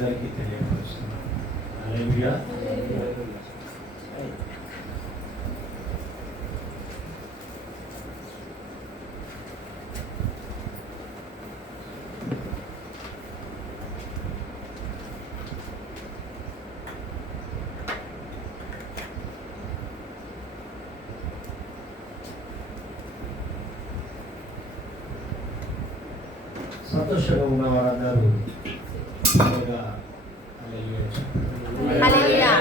అందరికీ తెలియపరుస్తున్నాను. హల్లెలూయా. సంతోషంగా ఉన్న వారందరూ హల్లెలూయా. హల్లెలూయా.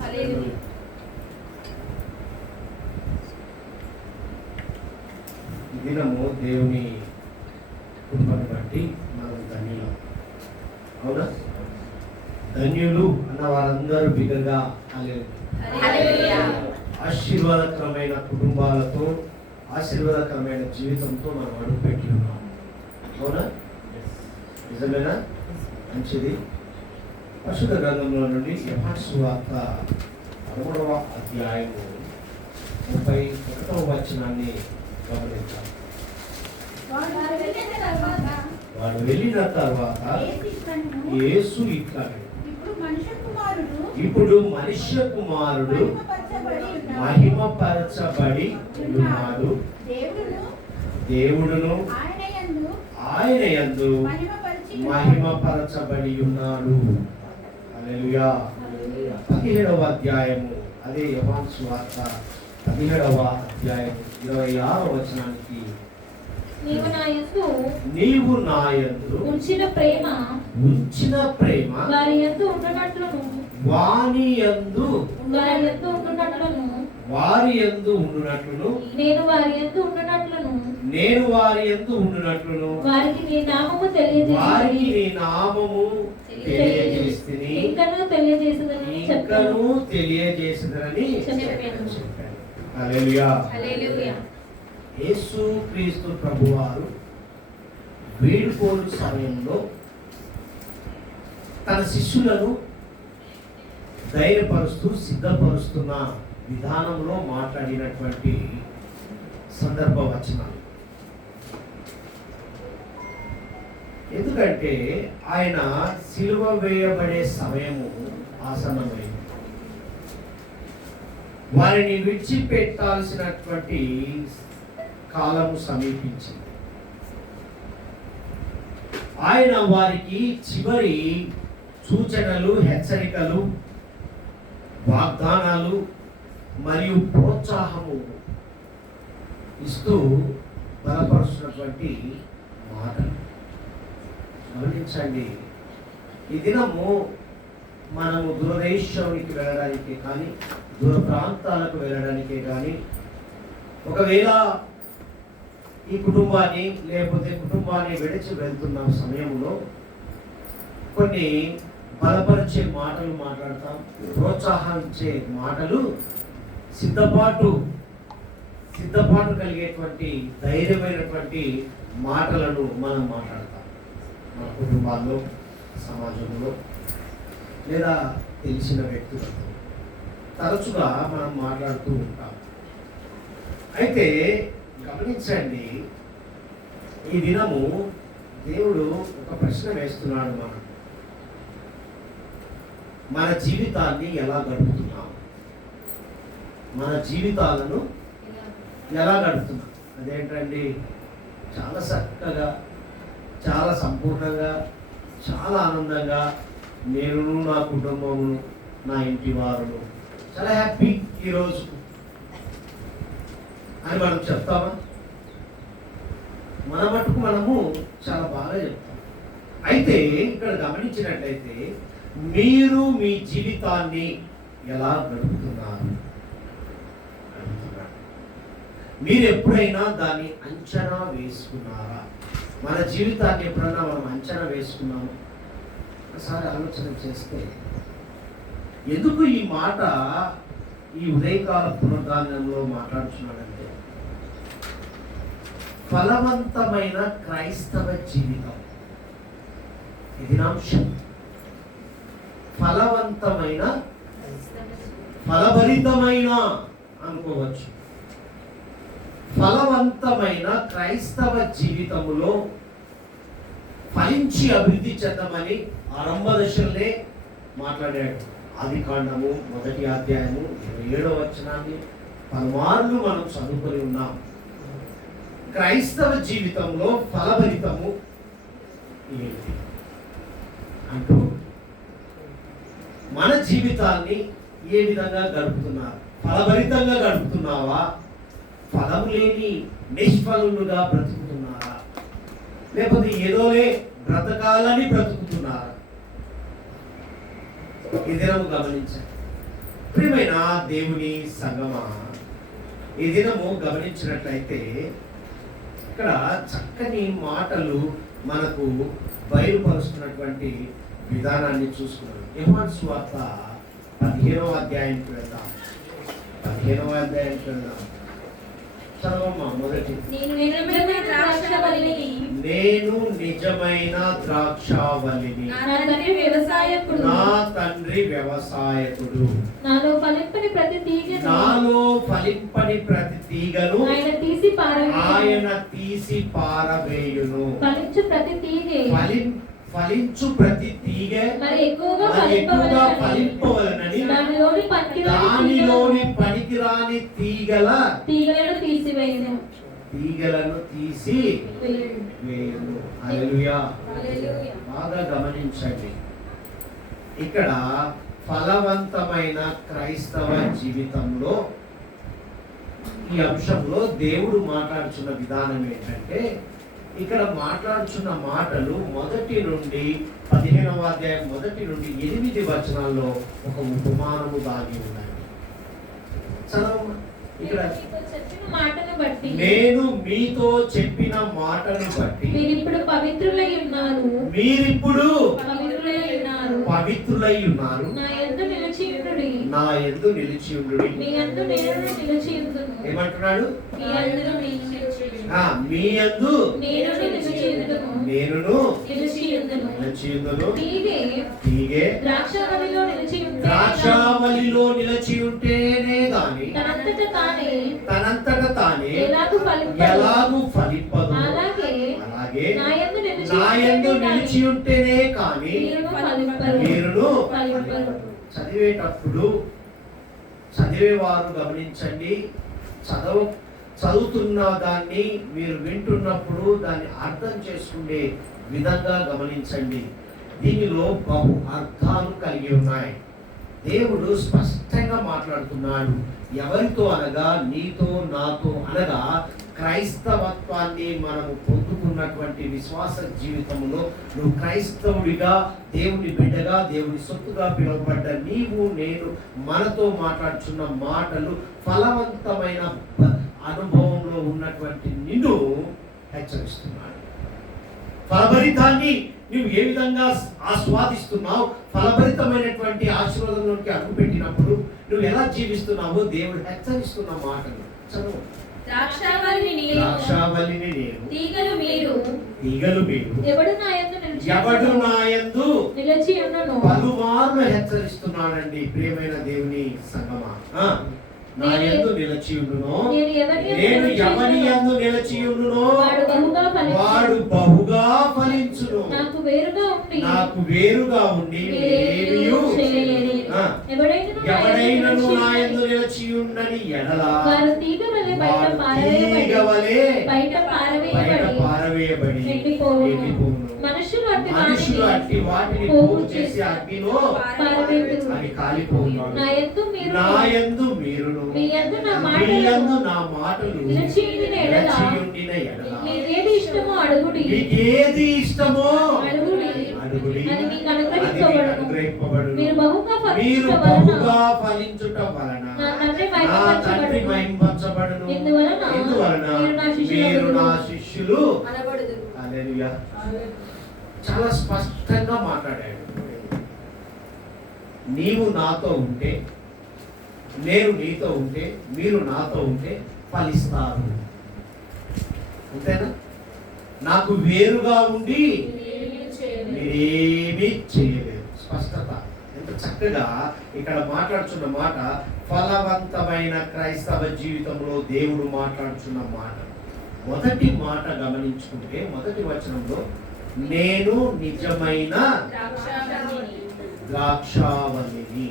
హల్లెలూయా. ఈ దినము దేవుని కృపను బట్టి మనం ధన్యులం. అవునా? ధన్యులు అన్న వారందరూ బిగ్గరగా హల్లెలూయా. ఆశీర్వాదకరమైన కుటుంబాలతో ఆశీర్వాదకరమైన జీవితంతో మనం అడుగుపెట్టి ఉన్నాం. అవునా? నిజమేనా? మంచిది. పరిశుద్ధ గ్రంథంలో నుండి యోహాను సువార్త 13వ అధ్యాయము 31వ వచనాన్ని గమనించాలి. వాడు వెళ్ళిన తర్వాత యేసు ఇట్లా, ఇప్పుడు మనుష్య కుమారుడు మహిమపరచబడి ఉన్నాడు, దేవుడును ఆయన యందు మహిమపరచబడి ఉన్నాడు. హల్లెలూయా. 17వ అధ్యాయము, అదే యోహాను సువార్త 17వ అధ్యాయము 26వ వచనానికి, నీవు నా యందు ఉంచిన ప్రేమ వాని యందు ఉండునట్లును నేను వారి యందు ఉండునట్లును వారికి నీ నామము తెలియజేసితిని, ఇంకను తెలియజేసిదనని చెప్పాను. హల్లెలూయా. యేసు క్రీస్తు ప్రభువారు వీడుకోలు సమయంలో తన శిష్యులను ధైర్యపరుస్తూ సిద్ధపరుస్తున్న విధానంలో మాట్లాడినటువంటి సందర్భ వచనాలు. ఎందుకంటే ఆయన సిలువ వేయబడే సమయము ఆసన్నమైంది. వారిని విడిచిపెట్టాల్సినటువంటి కాలము సమీపించింది. ఆయన వారికి చివరి సూచనలు, హెచ్చరికలు, వాగ్దానాలు మరియు ప్రోత్సాహము ఇస్తూ బలపరుస్తున్నటువంటి మాటలు గమనించండి. ఈ దినము మనము దూరదేశానికి వెళ్ళడానికి కానీ, దూర ప్రాంతాలకు వెళ్ళడానికి కానీ, ఒకవేళ ఈ కుటుంబాన్ని లేకపోతే కుటుంబాన్ని విడిచి వెళ్తున్న సమయంలో కొన్ని బలపరిచే మాటలు మాట్లాడతాం, ప్రోత్సాహించే మాటలు, సిద్ధపాటు కలిగేటువంటి ధైర్యమైనటువంటి మాటలను మనం మాట్లాడతాం. మన కుటుంబాల్లో, సమాజంలో లేదా తెలిసిన వ్యక్తులతో తరచుగా మనం మాట్లాడుతూ ఉంటాం. అయితే గమనించండి, ఈ దినము దేవుడు ఒక ప్రశ్న వేస్తున్నాడు. మన జీవితాన్ని ఎలా గడుపుతున్నాం, మన జీవితాలను ఎలా గడుపుతున్నాం? అదేంటండి, చాలా చక్కగా, చాలా సంపూర్ణంగా, చాలా ఆనందంగా నేను, నా కుటుంబము, నా ఇంటి వారును చాలా హ్యాపీ ఈరోజు అని మనం చెప్తామా? మన మటుకు మనము చాలా బాగా చెప్తాం. అయితే ఇక్కడ గమనించినట్లయితే మీరు మీ జీవితాన్ని ఎలా గడుపుతున్నారు? మీరు ఎప్పుడైనా దాన్ని అంచనా వేసుకున్నారా? మన జీవితాన్ని ఎప్పుడైనా మనం అంచనా వేసుకున్నాము? ఒకసారి ఆలోచన చేస్తే, ఎందుకు ఈ మాట ఈ ఉదయకాల పునరుద్ధానంలో మాట్లాడుతున్నాడంటే, ఫలవంతమైన క్రైస్తవ జీవితం ఇది అంశం. ఫలవంతమైన, ఫలభరితమైన అనుకోవచ్చు. ఫలవంతమైన క్రైస్తవ జీవితములో ఫలించి అభివృద్ధి చెందమని ఆరంభ దశలోనే మాట్లాడాడు. ఆది కాండము 1వ అధ్యాయము 27వ వచనాన్ని పలుమార్లు మనం చదువుకొని ఉన్నాం. క్రైస్తవ జీవితంలో ఫలభరితము ఏంటి అంటూ మన జీవితాన్ని ఏ విధంగా గడుపుతున్నారు? ఫలభరితంగా గడుపుతున్నావా? ఫలము లేని నిష్ఫలులుగా బ్రతుకుతున్నారా? లేకపోతే ఏదోలే బ్రతకాలని బ్రతుకుతున్నారా? ఈ దినము గమనించండి ప్రియమైన దేవుని సంగమా. ఈ దినము గమనించినట్లయితే ఇక్కడ చక్కని మాటలు మనకు బయలుపరుస్తున్నటువంటి విధానాన్ని చూసుకున్నాం. యోహాను సువార్త 15వ అధ్యాయానికి వెళ్దాం. 15వ అధ్యాయానికి వెళ్దాం. చదవమ్మా మొదటి. నేను నిజమైన ద్రాక్షావల్లిని, నా తండ్రి వ్యవసాయకుడు. నాలో ఫలింపని ప్రతి తీగను ఆయన తీసి పారవేయును. ఫలించు ప్రతి తీగ మరి ఎక్కువగా ఫలింపవలనని దానిలోని పనికిరాని తీగలను తీసి వేయును. హల్లెలూయా. బాగా గమనించండి, ఇక్కడ ఫలవంతమైన క్రైస్తవ జీవితంలో ఈ అంశంలో దేవుడు మాట్లాడుచున్న విధానం ఏంటంటే, ఇక్కడ మాట్లాడుచున్న మాటలు 1 నుండి 15వ అధ్యాయం 1 నుండి 8 వచనాల్లో ఒక ఉపమానము దాగి ఉన్నాయి. చదవమ్మా. ఇక్కడ నేను మీతో చెప్పిన మాటను బట్టి మీరిప్పుడు పవిత్రులై ఉన్నారు. నా యందు నిలిచి ఉండుడి. ఏమంటున్నాడు? మీ యందు నేనును నిలిచి ఉందును. తీగె ద్రాక్షావల్లిలో నిలిచి ఉంటేనే గాని తనంతట తానే ఎలాగూ ఫలింపదు. అలాగే నా యందు నిలిచి ఉంటేనే కానీ మీరును చదివేటప్పుడు చదివేవారు గమనించండి, చదువుతున్న దాన్ని మీరు వింటున్నప్పుడు దాన్ని అర్థం చేసుకునే విధంగా గమనించండి. దీనిలో బహు అర్థాలు కలిగి ఉన్నాయి. దేవుడు స్పష్టంగా మాట్లాడుతున్నాడు. ఎవరితో అనగా నీతో నాతో, అనగా క్రైస్తవత్వాన్ని మనము పొందుకున్నటువంటి విశ్వాస జీవితంలో నువ్వు క్రైస్తవుడిగా, దేవుని బిడ్డగా, దేవుని సొత్తుగా పిలువబడ్డ నీవు నేను మనతో మాట్లాడుచున్న మాటలు ఫలవంతమైన అనుభవంలో ఉన్నటువంటి నిన్ను హెచ్చరిస్తున్నాడు. ఫలభరితాన్ని నువ్వు ఏ విధంగా ఆస్వాదిస్తున్నావు, ఫలభరితమైనటువంటి ఆశీర్వాదంలోకి అడుగుపెట్టినప్పుడు నువ్వు ఎలా జీవిస్తున్నావో దేవుడు హెచ్చరిస్తున్న మాటలు చదువు. ద్రాక్షావల్లిని నేను, తీగలు మీరు. ఎవడు నా యందు పలుమార్లు హెచ్చరిస్తున్నాడండి. ప్రియమైన దేవుని సంగమా, నా యందు నిలిచి ఉండును. నేను ఎవని యందు నిలిచి ఉండును వాడు బహుగా ఫలించును. నాకు వేరుగా ఉండి ఎవడైనను నా యందు నిలిచి ఉండని ఎడల తీగ వలె బయట పారవేయబడి ఎండిపోవును. మనుషులు అట్టి వాటిని పోగు చేసి అగ్నిలో అవి కాలిపోవును. నా యందు మీరును, మీ యందు నా మాటలు నిలిచి ఉండిన ఎడల మీకు ఏది ఇష్టమో అడుగుడి, అది మీకు అనుగ్రహింపబడును. మీరు బహుగా ఫలించుట వలన నా తండ్రి మహింపరచబడును. ఇందువలన మీరు నా శిష్యులు. హల్లెలూయా. చాలా స్పష్టంగా మాట్లాడాడు. నీవు నాతో ఉంటే, నేను నీతో ఉంటే, మీరు నాతో ఉంటే ఫలిస్తారు. అంతేనా? నాకు వేరుగా ఉండి మీరేమీ చేయలేరు. స్పష్టత ఎంత చక్కగా ఇక్కడ మాట్లాడుచున్న మాట. ఫలవంతమైన క్రైస్తవ జీవితంలో దేవుడు మాట్లాడుచున్న మాట. మొదటి మాట గమనించుకుంటే, మొదటి వచనంలో నేను నిజమైన ద్రాక్షావల్లిని. ద్రాక్షావల్లిని.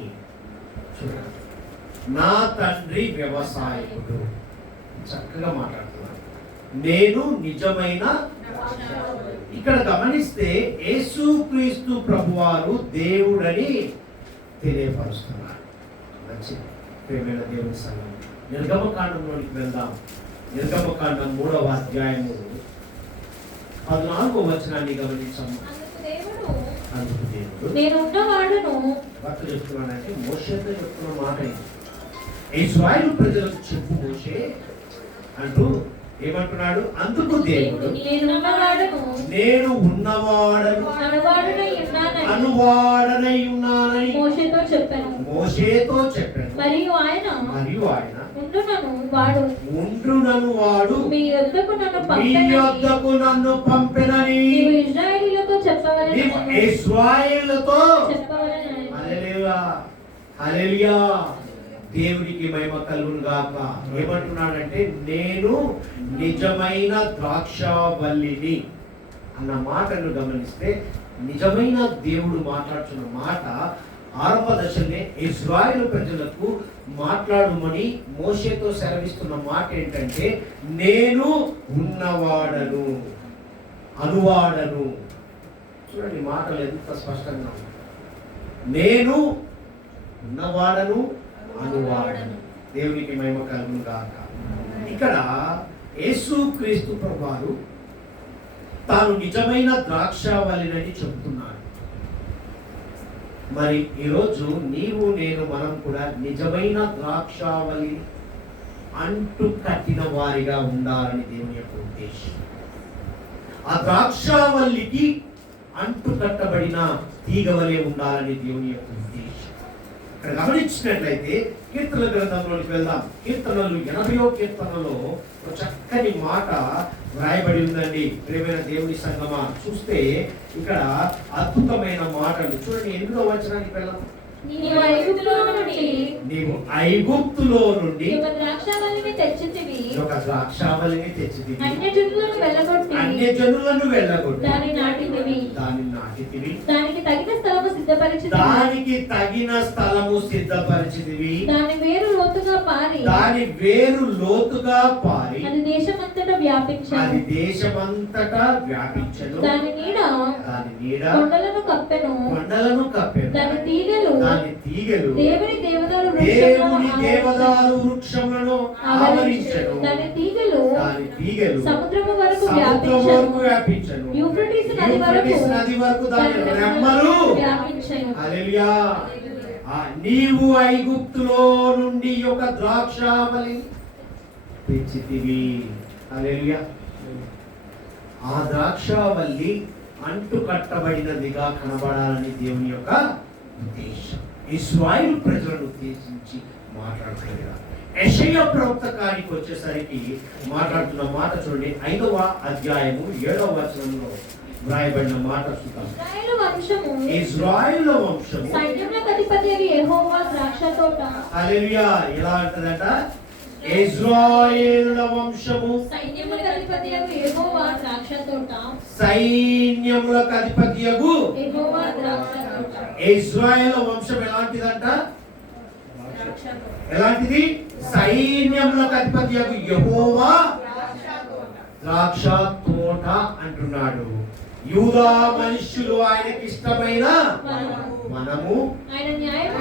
చూడండి, నా తండ్రి వ్యవసాయకుడు. చక్కగా మాట్లాడుతున్నాను. నేను నిజమైన. ఇక్కడ గమనిస్తే యేసుక్రీస్తు ప్రభువారు దేవుడని తెలియపరుస్తున్నారు. మంచిది. ప్రియమైన దేవుని సంఘం, నిర్గమకాండంలోనికి వెళ్దాం. నిర్గమకాండం 3వ అధ్యాయము 14వ వచనాన్ని గమనించాము. అందుకు దేవుడు నేను ఉన్నవాడును. భర్త చెప్తున్నానంటే మోషేతో చెప్తున్న మాట ఇది. ఇశ్రాయేలు ప్రజలకు చెప్పు మోషే అంటూ ఏమంటున్నాడు? అందుకు దేవుడు నేను ఉన్నవాడను అనువాడనై ఉన్నానని మోషేతో చెప్పాను. మరియు ఆయన ఉండునను వాడు మీ యొద్దకు నన్ను పంపెనని ఇశ్రాయేలీయులతో చెప్పవలెను. హల్లెలూయా, హల్లెలూయా. దేవునికి మహిమ కలుగును గాక. ఏమంటున్నాడంటే నేను నిజమైన ద్రాక్షావల్లిని అన్న మాటను గమనిస్తే, నిజమైన దేవుడు మాట్లాడుతున్న మాట 6వ దశనే ఇశ్రాయేలు ప్రజలకు మాట్లాడమని మోషేతో సెలవిస్తున్న మాట ఏంటంటే నేను ఉన్నవాడను అనువాడను. చూడండి మాటలు ఎంత స్పష్టంగా ఉన్నాయి. నేను ఉన్నవాడను అనువాడను. దేవునికి మహిమ కలుగును గాక. ఇక్కడ యేసుక్రీస్తు ప్రభువారు తాను నిజమైన ద్రాక్షావల్లిని చెబుతున్నాడు. మరి ఈరోజు నీవు నేను మనం కూడా నిజమైన ద్రాక్షావల్లి అంటు కట్టిన వారిగా ఉండాలని దేవుని యొక్క ఉద్దేశం. ఆ ద్రాక్షావల్లికి అంటు కట్టబడిన తీగవలే ఉండాలని దేవుని యొక్క ఉద్దేశం. ఇక్కడ గమనించినట్లయితే కీర్తన గ్రంథంలోకి వెళ్దాం. కీర్తనలు 80వ కీర్తనలో ఒక చక్కని మాట వ్రాయబడి ఉందండి. ప్రియమైన దేవుని సంగమా, చూస్తే ఇక్కడ అద్భుతమైన మాట అండి. చూడండి 8వ వచనానికి వెళ్దాం. నీవు ఐగుప్తులో నుండి ఒక ద్రాక్షావల్లిని తెచ్చితివి, అన్యజనులను వెళ్ళగొట్టి దాన్ని నాటితివి, దానికి తగిన స్థలము సిద్ధపరిచితివి, దాని వేరు లోతుగా పారి అది దేశమంతటా వ్యాపించెను, దాని నీడ కొండలను కప్పెను, దాని తీగలు దేవుని దేవదారు వృక్షములను ఆవరించెను, దాని తీగలు సముద్రము వరకు వ్యాపించెను, యూఫ్రటీస్ నది వరకు దాని రెమ్మలు వ్యాపించెను. హల్లెలూయా. నీవు ఐగుప్తులో నుండి ఒక ద్రాక్షావల్లి తెచ్చితివి. హల్లెలూయా. ఆ ద్రాక్షావల్లి అంటు కట్టబడినదిగా కనబడాలని దేవుని యొక్క ఉద్దేశం. ఇశ్రాయేలు ప్రజలను ఉద్దేశించి మాట్లాడుతున్నారు. యెషయా ప్రవక్త కానికి వచ్చేసరికి మాట్లాడుతున్న మాట చూడండి. 5వ అధ్యాయము 7వ వచనంలో వ్రాయబడిన మాట చూద్దాం. ఇశ్రాయేలు వంశము సైన్యములకు అధిపతియగు యెహోవా ద్రాక్ష తోట. హల్లెలూయా. ఎలా అంటదట? ఇశ్రాయేలు వంశము సైన్యములకు అధిపతియగు యెహోవా ద్రాక్ష తోట. సైన్యములకు అధిపతియగు యెహోవా ద్రాక్ష తోట. ఇశ్రాయేలు వంశం ఎలాంటిదంట? ఎలాంటిది? సైన్యములకు అధిపతియగు యెహోవా ద్రాక్ష తోట అంటున్నాడు. యూదా మనుష్యులు ఆయనకి ఇష్టమైన మనము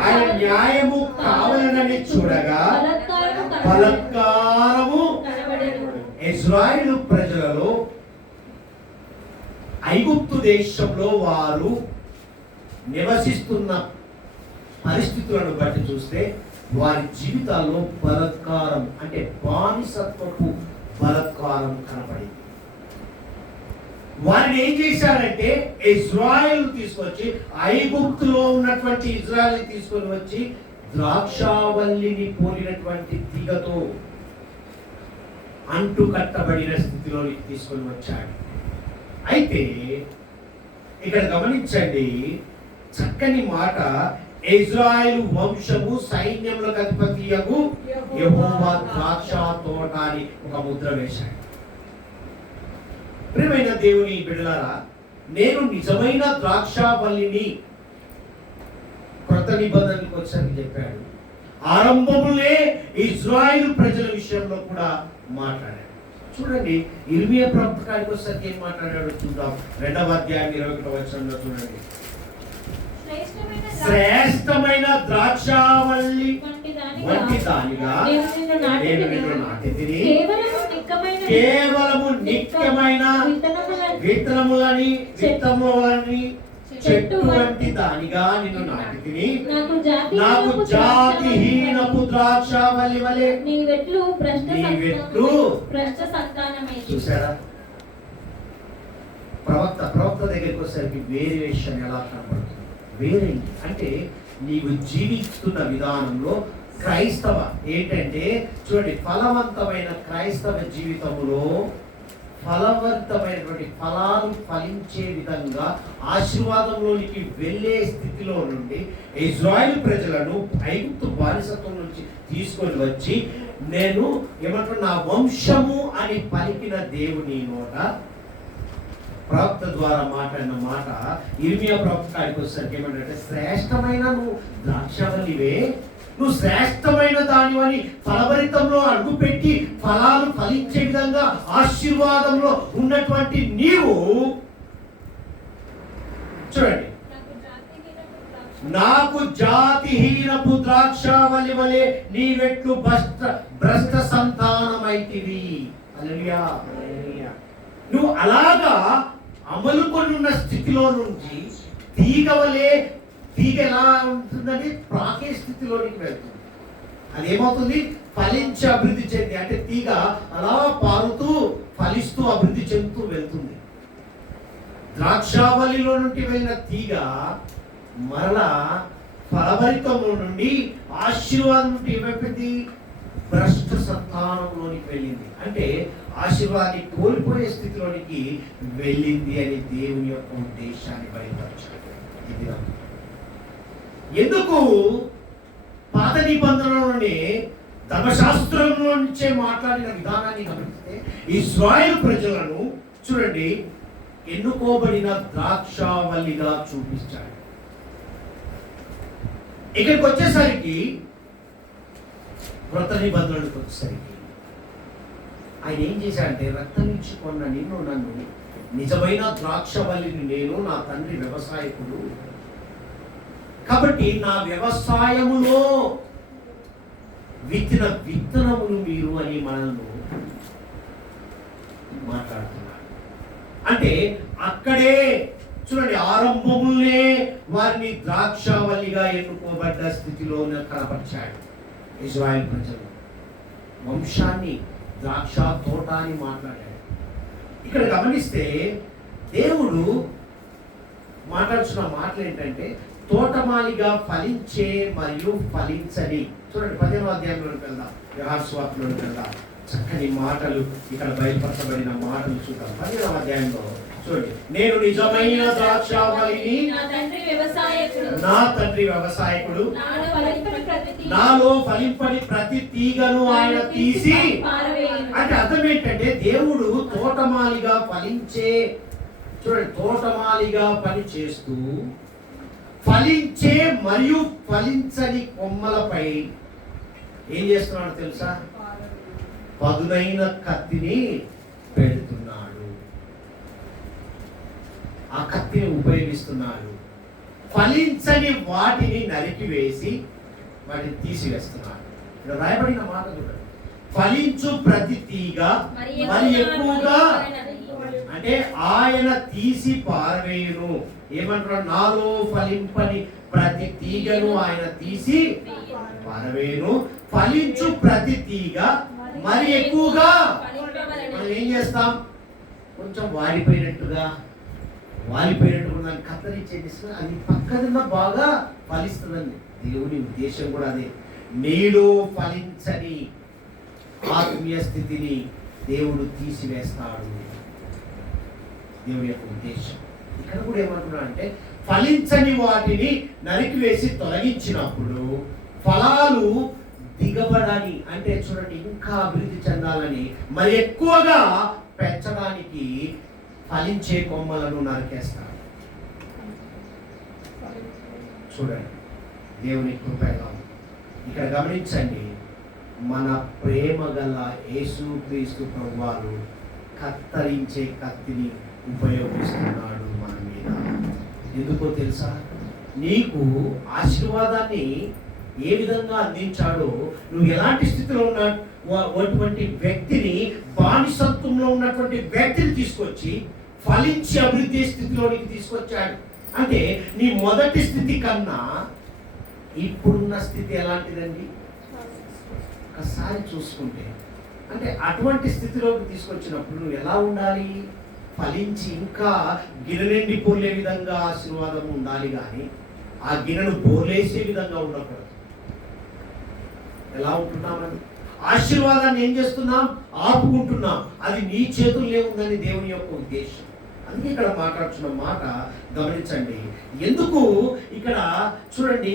ఆయన న్యాయము కావాలని చూడగా బలాత్కారము. ఇశ్రాయేలు ప్రజలలో ఐగుప్తు దేశంలో వారు నివసిస్తున్న పరిస్థితులను బట్టి చూస్తే వారి జీవితాల్లో బలాత్కారం అంటే బానిసత్వపు బలాత్కారం కనపడింది. వారిని ఏం చేశారంటే ఇశ్రాయేలు తీసుకొచ్చి ఐగుప్తులో ఉన్నటువంటి ఇశ్రాయేలు తీసుకొని వచ్చి ద్రాక్షావల్లిని పోలినటువంటి తీగతో అంటు కట్టబడిన స్థితిలోకి తీసుకొని వచ్చాడు. అయితే ఇక్కడ గమనించండి చక్కని మాట. ఇశ్రాయేలు వంశము సైన్యములకు అధిపతియగు యెహోవా ద్రాక్ష తోట అని ఒక ముద్ర వేశాడు. ప్రియమైన దేవుని బిడ్డలారా, నేను నిజమైన ద్రాక్షావల్లిని. కొత్త నిబంధనలకు వచ్చాక చెప్పాడు. ఆరంభములే ఇజ్రాయిల్ ప్రజల విషయంలో కూడా మాట్లాడాడు. చూడండి, ఇర్మియా ప్రవక్తకి వచ్చేసరికి ఏం మాట్లాడాడు చూద్దాం. 2వ అధ్యాయం 21వ వచనంలో చూడండి. శ్రేష్టమైన ద్రాక్షావల్లి వంటి దానిగా నేను నిన్ను నాటితిని. కేవలము నిత్యమైన విత్తనములని చెట్టు వంటి దానిగా నిన్ను నాటితిని. నాకు జాతిహీనపు ద్రాక్షావల్లి వలె నీ వెట్లు భ్రష్ట సంతానమై. చూసారా, ప్రవక్త దగ్గరికి వచ్చేసరికి వేరియేషన్ ఎలా కనపడుతుంది? వేరే అంటే నీవు జీవిస్తున్న విధానంలో క్రైస్తవ ఏంటంటే చూడండి, ఫలవంతమైన క్రైస్తవ జీవితంలో ఫలవంతమైనటువంటి ఫలాలు ఫలించే విధంగా ఆశీర్వాదంలోనికి వెళ్ళే స్థితిలో నుండి ఇజ్రాయిల్ ప్రజలను ఐగుప్తు బానిసత్వం నుంచి తీసుకొని వచ్చి నేను ఏమంటున్నా, నా వంశము అని పలికిన దేవుని నోట ప్రవక్త ద్వారా మాట్లాడిన మాట ఇర్మియా ప్రవక్త కాడికి వచ్చేసరికి ఏమంటే, శ్రేష్టమైన నువ్వు ద్రాక్షావల్లివే, నువ్వు శ్రేష్టమైన దానివని ఫలభరితంలో అడుగుపెట్టి ఫలాలు ఫలించే విధంగా ఆశీర్వాదంలో ఉన్నటువంటి నీవు చూడండి, నాకు జాతిహీనపు ద్రాక్షావల్లి వలె నీ వెట్లు భ్రష్ట సంతానమైతివి. హల్లెలూయా. నువ్వు అలాగా అమలుకొనున్న స్థితిలో నుంచి తీగ ఎలా ఉంటుందని ప్రాకే స్థితిలోనికి వెళ్తుంది. అది ఏమవుతుంది? ఫలించి అభివృద్ధి చెంది, అంటే తీగ అలా పారుతూ ఫలిస్తూ అభివృద్ధి చెందుతూ వెళ్తుంది. ద్రాక్షావల్లిలో నుండి వెళ్ళిన తీగ మరలా ఫలభరితము నుండి ఆశీర్వాదం నుండి ఏమైపోయింది? భ్రష్ట సంతానంలోనికి వెళ్ళింది. అంటే ఆశీర్వాదాన్ని కోల్పోయే స్థితిలోనికి వెళ్ళింది అని దేవుని యొక్క ఉద్దేశాన్ని బయలుపరచాడు. ఇది ఎందుకు పాత నిబంధనలోనే ధర్మశాస్త్రంలో నుంచే మాట్లాడిన విధానాన్ని గమనిస్తే ఇశ్రాయేలు ప్రజలను చూడండి ఎన్నుకోబడిన ద్రాక్షావల్లిగా చూపించాడు. ఇక్కడికి వచ్చేసరికి క్రొత్త నిబంధనలకు వచ్చేసరికి ఆయన ఏం చేశాడంటే, రక్తం ఇచ్చి కొన్న నిన్ను నన్ను నిజమైన ద్రాక్షవల్లిని నేను, నా తండ్రి వ్యవసాయకుడు కాబట్టి నా వ్యవసాయములో విత్తిన విత్తనములు మీరు అని మనల్ని మాట్లాడుతున్నారు. అంటే అక్కడే చూడండి, ఆరంభములే వారిని ద్రాక్షావల్లిగా ఎన్నుకోబడ్డ స్థితిలో కనపరిచాడు. ఇజ్రాయెల్ ప్రజలు వంశాన్ని ద్రాక్ష తోట అని మాట్లాడాడు. ఇక్కడ గమనిస్తే దేవుడు మాట్లాడుతున్న మాటలు ఏంటంటే, తోటమాలిగా ఫలించే మరియు ఫలించని. చూడండి 15వ అధ్యాయంలోకి వెళ్దాం, యోహాను సువార్తలోకి వెళ్దాం. చక్కని మాటలు ఇక్కడ బయలుపరచబడిన మాటలు చూద్దాం. 15వ అధ్యాయంలో చూడండి, నేను నిజమైన ద్రాక్షావల్లిని, నా తండ్రి వ్యవసాయకుడు, నాలో ఫలింపని ప్రతి తీగను ఆయన తీసి. అంటే అర్థం ఏంటంటే, దేవుడు తోటమాలిగా ఫలించే, చూడండి తోటమాలిగా పని చేస్తూ ఫలించే మరియు ఫలించని కొమ్మలపై ఏం చేస్తున్నాడు తెలుసా? పదునైన కత్తిని పెడుతున్నాడు. ఆ కత్తిని ఉపయోగిస్తున్నాడు. ఫలించని వాటిని నరికివేసి వాటిని తీసివేస్తున్నాడు. ఇక్కడ రాయబడిన మాట చూడండి, ఫలించు ప్రతి తీగ మరి ఎక్కువగా, అంటే ఆయన తీసి పారవేయును. ఏమంటారు? నాలో ఫలింపని ప్రతి తీగను ఆయన తీసి పారవేయును. ఫలించు ప్రతి తీగ మరి ఎక్కువగా. మనం ఏం చేస్తాం? కొంచెం వాడిపోయినట్టుగా దాన్ని కత్తరించేది, అది పక్కన బాగా ఫలిస్తుందండి. దేవుని ఉద్దేశం కూడా అదే. నీలో ఫలించని ఆత్మీయ స్థితిని దేవుడు తీసివేస్తాడు. దేవుని యొక్క ఉద్దేశం ఇక్కడ కూడా ఏమంటున్నాడు అంటే, ఫలించని వాటిని నరికివేసి తొలగించినప్పుడు ఫలాలు దిగబడాలి, అంటే చూడండి ఇంకా అభివృద్ధి చెందాలని మరి ఎక్కువగా పెంచడానికి ఫలించే కొమ్మలను నరికేస్తాడు. చూడండి, దేవుని కృపగా ఇక్కడ గమనించండి. మన ప్రేమ గల యేసుక్రీస్తు ప్రభువారు కత్తరించే కత్తిని ఉపయోగిస్తున్నాడు మన మీద. ఎందుకో తెలుసా? నీకు ఆశీర్వాదాన్ని ఏ విధంగా అందించాడో, నువ్వు ఎలాంటి స్థితిలో ఉన్నటువంటి వ్యక్తిని, బానిసత్వంలో ఉన్నటువంటి వ్యక్తిని తీసుకొచ్చి ఫలించి అభివృద్ధి స్థితిలోనికి తీసుకొచ్చాడు. అంటే నీ మొదటి స్థితి కన్నా ఇప్పుడున్న స్థితి ఎలాంటిదండి? ఒకసారి చూసుకుంటే, అంటే అటువంటి స్థితిలోకి తీసుకొచ్చినప్పుడు నువ్వు ఎలా ఉండాలి? ఫలించి ఇంకా గిన్నె నిండి పొర్లే విధంగా ఆశీర్వాదం ఉండాలి, కానీ ఆ గిన్నెను బోర్లేసే విధంగా ఉండకూడదు. ఎలా ఉంటున్నామని ఆశీర్వాదాన్ని ఏం చేస్తున్నాం? ఆపుకుంటున్నాం. అది నీ చేతుల్లో ఉందని దేవుని యొక్క ఉద్దేశం. అందుకే ఇక్కడ మాట్లాడుతున్న మాట గమనించండి. ఎందుకు ఇక్కడ చూడండి,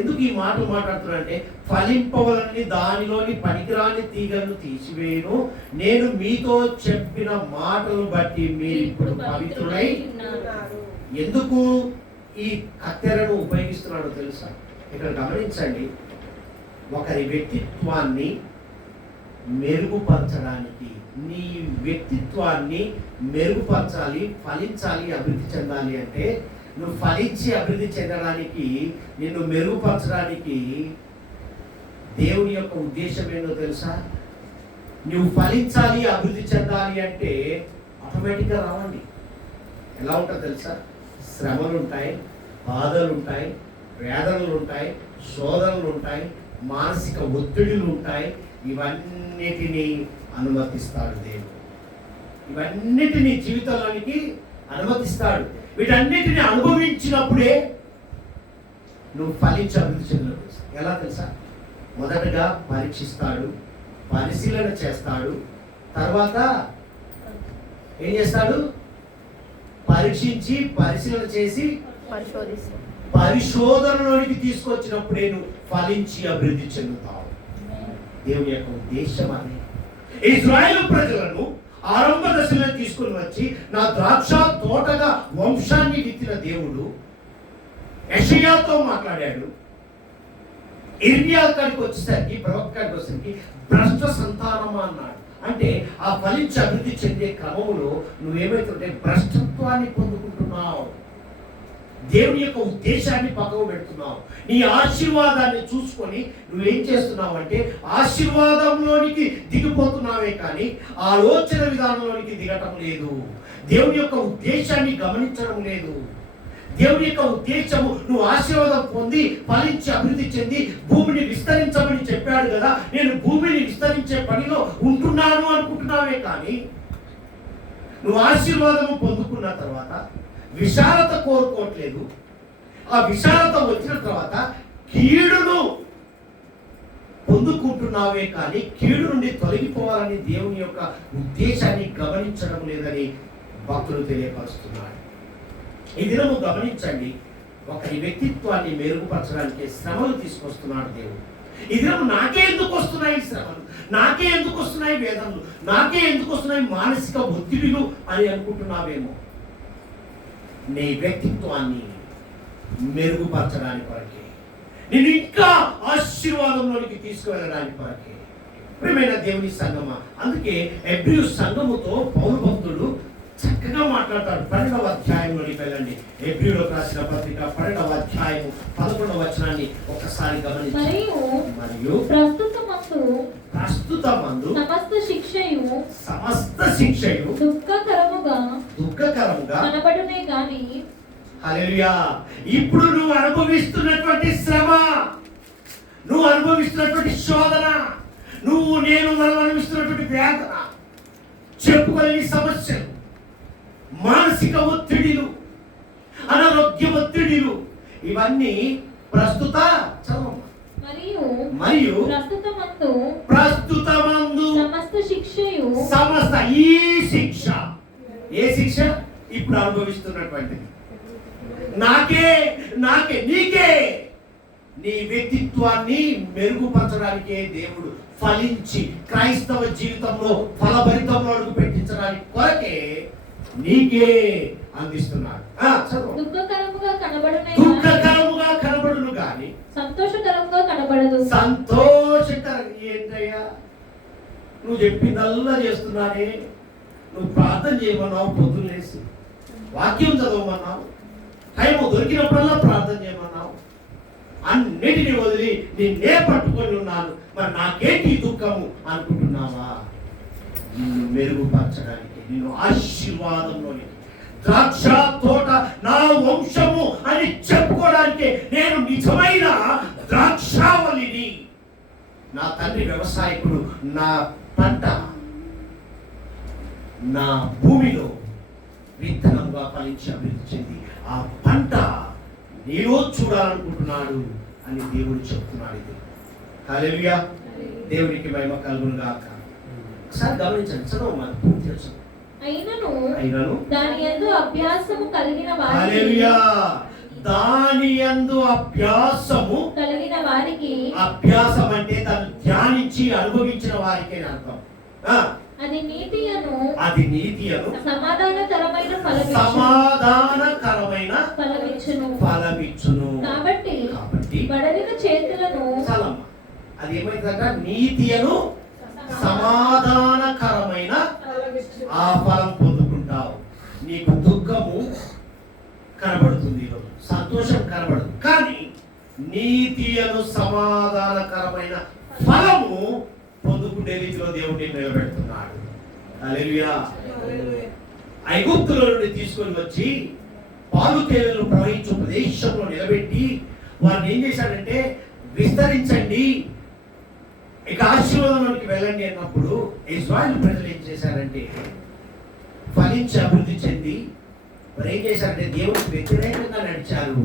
ఎందుకు ఈ మాటలు మాట్లాడుతున్నానంటే, ఫలింపవలని దానిలోని పనికిరాని తీగలను తీసివేయను, నేను మీతో చెప్పిన మాటలు బట్టి మీరు ఇప్పుడు పవిత్రులై ఉన్నారు. ఎందుకు ఈ కత్తెరను ఉపయోగిస్తున్నాడో తెలుసా? ఇక్కడ గమనించండి. ఒకరి వ్యక్తిత్వాన్ని మెరుగుపరచడానికి, నీ వ్యక్తిత్వాన్ని మెరుగుపరచాలి, ఫలించాలి, అభివృద్ధి చెందాలి అంటే, నువ్వు ఫలించి అభివృద్ధి చెందడానికి, నిన్ను మెరుగుపరచడానికి దేవుని యొక్క ఉద్దేశం ఏంటో తెలుసా? నువ్వు ఫలించాలి, అభివృద్ధి చెందాలి అంటే ఆటోమేటిక్గా రావండి. ఎలా ఉంటుందో తెలుసా? శ్రమలు ఉంటాయి, బాధలు ఉంటాయి, వేదనలు ఉంటాయి, శోధనలు ఉంటాయి, మానసిక ఒత్తిడులు ఉంటాయి. ఇవన్నిటినీ అనుమతిస్తాడు దేవుడు. ఇవన్నిటినీ జీవితంలోనికి అనుమతిస్తాడు. వీటన్నిటిని అనుభవించినప్పుడే నువ్వు ఫలించి అభివృద్ధి చెందవచ్చు. ఎలా తెలుసా? మొదటగా పరీక్షిస్తాడు, పరిశీలన చేస్తాడు, తర్వాత ఏం చేస్తాడు? పరీక్షించి పరిశీలన చేసి పరిశోధనలోనికి తీసుకొచ్చినప్పుడే నువ్వు ఫలించి అభివృద్ధి చెందుతావు. దేవుని యొక్క ఉద్దేశం అదే. ఇశ్రాయేలు ప్రజలను ఆరంభ దశలో తీసుకుని వచ్చి నా ద్రాక్ష తోటగా వంశాన్ని విత్తిన దేవుడు యెషయాతో మాట్లాడాడు. ఇర్మియా కాడికి వచ్చేసరికి, ప్రవక్త కాడికి వచ్చేసరికి భ్రష్ట సంతానమా అన్నాడు. అంటే ఆ ఫలించి అభివృద్ధి చెందే క్రమంలో నువ్వేమైతుంటే భ్రష్టత్వాన్ని పొందుకుంటున్నావు, దేవుని యొక్క ఉద్దేశాన్ని పక్కకు పెడుతున్నావు. నీ ఆశీర్వాదాన్ని చూసుకొని నువ్వేం చేస్తున్నావు అంటే ఆశీర్వాదంలోనికి దిగిపోతున్నావే కానీ ఆలోచన విధానంలోనికి దిగటం లేదు. దేవుని యొక్క ఉద్దేశాన్ని గమనించడం లేదు. దేవుని యొక్క ఉద్దేశము నువ్వు ఆశీర్వాదం పొంది ఫలించి అభివృద్ధి చెంది భూమిని విస్తరించమని చెప్పాడు కదా, నేను భూమిని విస్తరించే పనిలో ఉంటున్నాను అనుకుంటున్నావే కానీ నువ్వు ఆశీర్వాదము పొందుకున్న తర్వాత విశాలత కోరుకోవట్లేదు. ఆ విశాలత వచ్చిన తర్వాత కీడును పొందుకుంటున్నావే కానీ కీడు నుండి తొలగిపోవాలని దేవుని యొక్క ఉద్దేశాన్ని గమనించడం లేదని భక్తులు తెలియపరుస్తున్నాడు. ఈ దినము గమనించండి, ఒకరి వ్యక్తిత్వాన్ని మెరుగుపరచడానికి శ్రమలు తీసుకొస్తున్నాడు దేవుడు. ఈ దినము నాకే ఎందుకు వస్తున్నాయి శ్రమలు, నాకే ఎందుకు వస్తున్నాయి వేదనలు, నాకే ఎందుకు వస్తున్నాయి మానసిక ఒత్తిడిలు అని అనుకుంటున్నావేమో. నీ వ్యక్తిత్వాన్ని మెరుగుపరచడానికి కొరకే, నేను ఇంకా ఆశీర్వాదంలోనికి తీసుకువెళ్ళడానికి కొరకే. ప్రియమైన దేవుని సంగమా, అందుకే హెబ్రీ సంఘముతో పౌలు భక్తుడు చక్కగా మాట్లాడతాడు. 12వ అధ్యాయంలోకి వెళ్ళండి. హెబ్రీయులకు రాసిన పత్రిక 12వ అధ్యాయం 11వ వచనాన్ని ఒక్కసారి గమనించండి. మరియు ప్రస్తుతమందు సమస్త శిక్షయు దుఃఖకరముగా కనబడునే గాని, హల్లెలూయా, ఇప్పుడు నువ్వు అనుభవిస్తున్నటువంటి శ్రమ, నువ్వు అనుభవిస్తున్నటువంటి శోధన, మనం అనుభవిస్తున్నటువంటి వేదన, చెప్పుకోలేని సమస్యలు, మానసిక ఒత్తిడిలు, అనారోగ్య ఒత్తిడిలు, ఇవన్నీ ప్రస్తుత మరియు ప్రస్తుతమందు సమస్త ఈ శిక్ష, ఏ శిక్ష? ఇప్పుడు అనుభవిస్తున్నటువంటిది. నీకే నీ వ్యక్తిత్వాన్ని మెరుగుపరచడానికే దేవుడు ఫలించి క్రైస్తవ జీవితంలో ఫలభరితంలో అడుగు పెట్టించడానికి కొరకే నీకే అందిస్తున్నాడు. చదువు. దుఃఖకరముగా కనబడును గాని సంతోషకరంగా కనబడదు. సంతోషకరంగా ఏంటయ్యా? నువ్వు చెప్పిందల్లా చేస్తున్నానే. నువ్వు ప్రార్థన చేయమన్నావు, పొద్దున్నేసి వాక్యం చదవమన్నావు, టైం దొరికినప్పుడల్లా ప్రార్థన చేయమన్నావు, అన్నిటిని వదిలి నిన్నే పట్టుకొని ఉన్నాను, మరి నాకేంటి దుఃఖము అనుకుంటున్నావా? నిన్ను మెరుగుపరచడానికి, నిన్ను ఆశీర్వాదంలోని ద్రాక్ష తోట నా వంశము అని చెప్పుకోవడానికి నేను నిజమైన ద్రాక్షావళిని. నా తండ్రి వ్యవసాయకుడు. నా పంట నా భూమిలో విత్తనంగా ఫలించి అభివృద్ధి చెంది ఆ పంట నీలో చూడాలనుకుంటున్నాడు అని దేవుడు చెప్తున్నాడు. ఇది హల్లెలూయా. దేవునికి మహిమ కలుగును గాక. ఒకసారి గమనించండి, చదువు మన పూర్తి తెలుసు. అయినను దాని యందు అభ్యాసము కలిగిన హల్లెలూయా. దాని యందు అభ్యాసము కలిగిన వారికి, అభ్యాసం అంటే దాన్ని ధ్యానించి అనుభవించిన వారికి అర్థం. అది నీతియను సమాధానకరమైన ఫలమిచ్చును. కాబట్టి బడలిన చేతులను అది ఏమైందంట? నీతియను సమాధానకరమైన ఆ ఫలం పొందుకుంటావు. నీకు దుఃఖము కనబడుతుంది, సంతోషం కనబడదు, కానీ నీతియను సమాధానకరమైన ఫలము పొందుకునే రీతిలో దేవుడిని నిలబెడుతున్నాడు. హల్లెలూయా. ఐగుప్తుల నుండి తీసుకొని వచ్చి పాలు తేనెలు ప్రవహించు ప్రదేశంలో నిలబెట్టి వారిని ఏం చేశాడంటే, విస్తరించండి, ఇక ఆశీర్వాదంలోకి వెళ్ళండి అన్నప్పుడు ఇశ్రాయేలు ప్రజలు ఏం చేశారంటే, ఫలించి అభివృద్ధి చెంది మరి ఏం చేశారంటే దేవుడికి వ్యతిరేకంగా నడిచారు.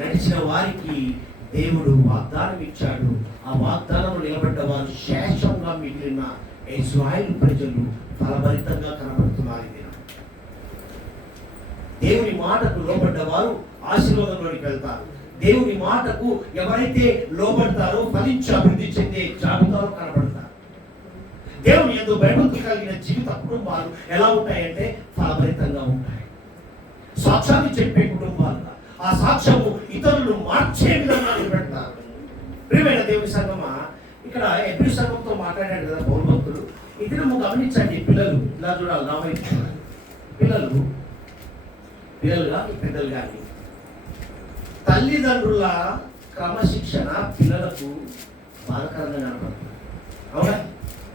నడిచిన వారికి దేవుడు వాగ్దానం ఇచ్చాడు. ఆ వాగ్దానం నిలబడ్డ వారు శేషంగా మిగిలిన ఇశ్రాయేలు ప్రజలు ఫలభరితంగా కనబడుతున్నారు. దేవుని మాటకు లోబడ్డ వారు ఆశీర్వాదంలోకి వెళ్తారు. దేవుని మాటకు ఎవరైతే లోబడతారో ఫలించి అభివృద్ధి చెందే జాబితాలో కనబడతారు. దేవుని యందు భయభక్తి కలిగిన జీవిత కుటుంబాలు ఎలా ఉంటాయంటే ఫలభరితంగా ఉంటాయి. సాక్ష్యాన్ని చెప్పే కుటుంబాలుగా ఆ సాక్ష్యము ఇతరులను మార్చే విధంగా నిలబెడతారు. ప్రియమైన దేవుని సంగమా, ఇక్కడ ఎబ్రీ సంఘంతో మాట్లాడాడు కదా పౌలు భక్తుడు. ఇది నువ్వు గమనించండి. పిల్లలు ఇలా చూడాలి, నా వైపు పిల్లలు కానీ పెద్దలు కానీ తల్లిదండ్రుల క్రమశిక్షణ పిల్లలకు బాధకరంగా కనపడుతుంది. అవునా?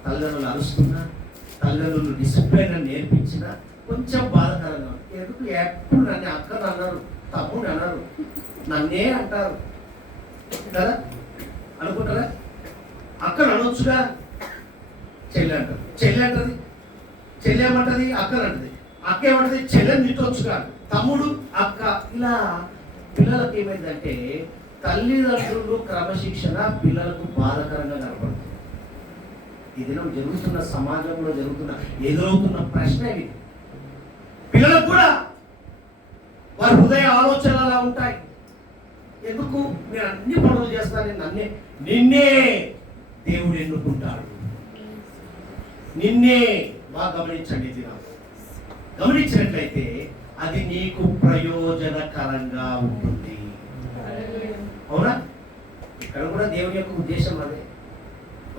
తల్లిదండ్రులు అరుస్తున్నా, తల్లిదండ్రులు డిసిప్లైన్ అని నేర్పించినా కొంచెం బాధకరంగా. ఎందుకు ఎప్పుడు నన్ను అక్కని అన్నారు, తమ్ముడు అన్నారు, నన్నే అంటారు కదా అనుకుంటారా? అక్కను అనొచ్చుగా, చెల్లి అంటారు, చెల్లి అంటది, చెల్లి ఏమంటది, అక్కను అంటది, అక్క ఏమంటది, చెల్లెని తిట్టొచ్చుగా, తమ్ముడు అక్క. ఇలా పిల్లలకు ఏమైందంటే తల్లిదండ్రులు క్రమశిక్షణ పిల్లలకు బాధకరంగా కనపడుతుంది. ఈ దినం జరుగుతున్న సమాజంలో ఎదురవుతున్న ప్రశ్న ఇది. పిల్లలకు కూడా వారి హృదయ ఆలోచనలు అలా ఉంటాయి. ఎందుకు మీరు అన్ని పనులు చేస్తారు, నిన్నే దేవుడు ఎన్నుకుంటాడు, నిన్నే. బాగా గమనించండి. ఇది గమనించినట్లయితే అది నీకు ప్రయోజనకరంగా ఉంటుంది. అవునా? ఇక్కడ కూడా దేవుని యొక్క ఉద్దేశం అదే.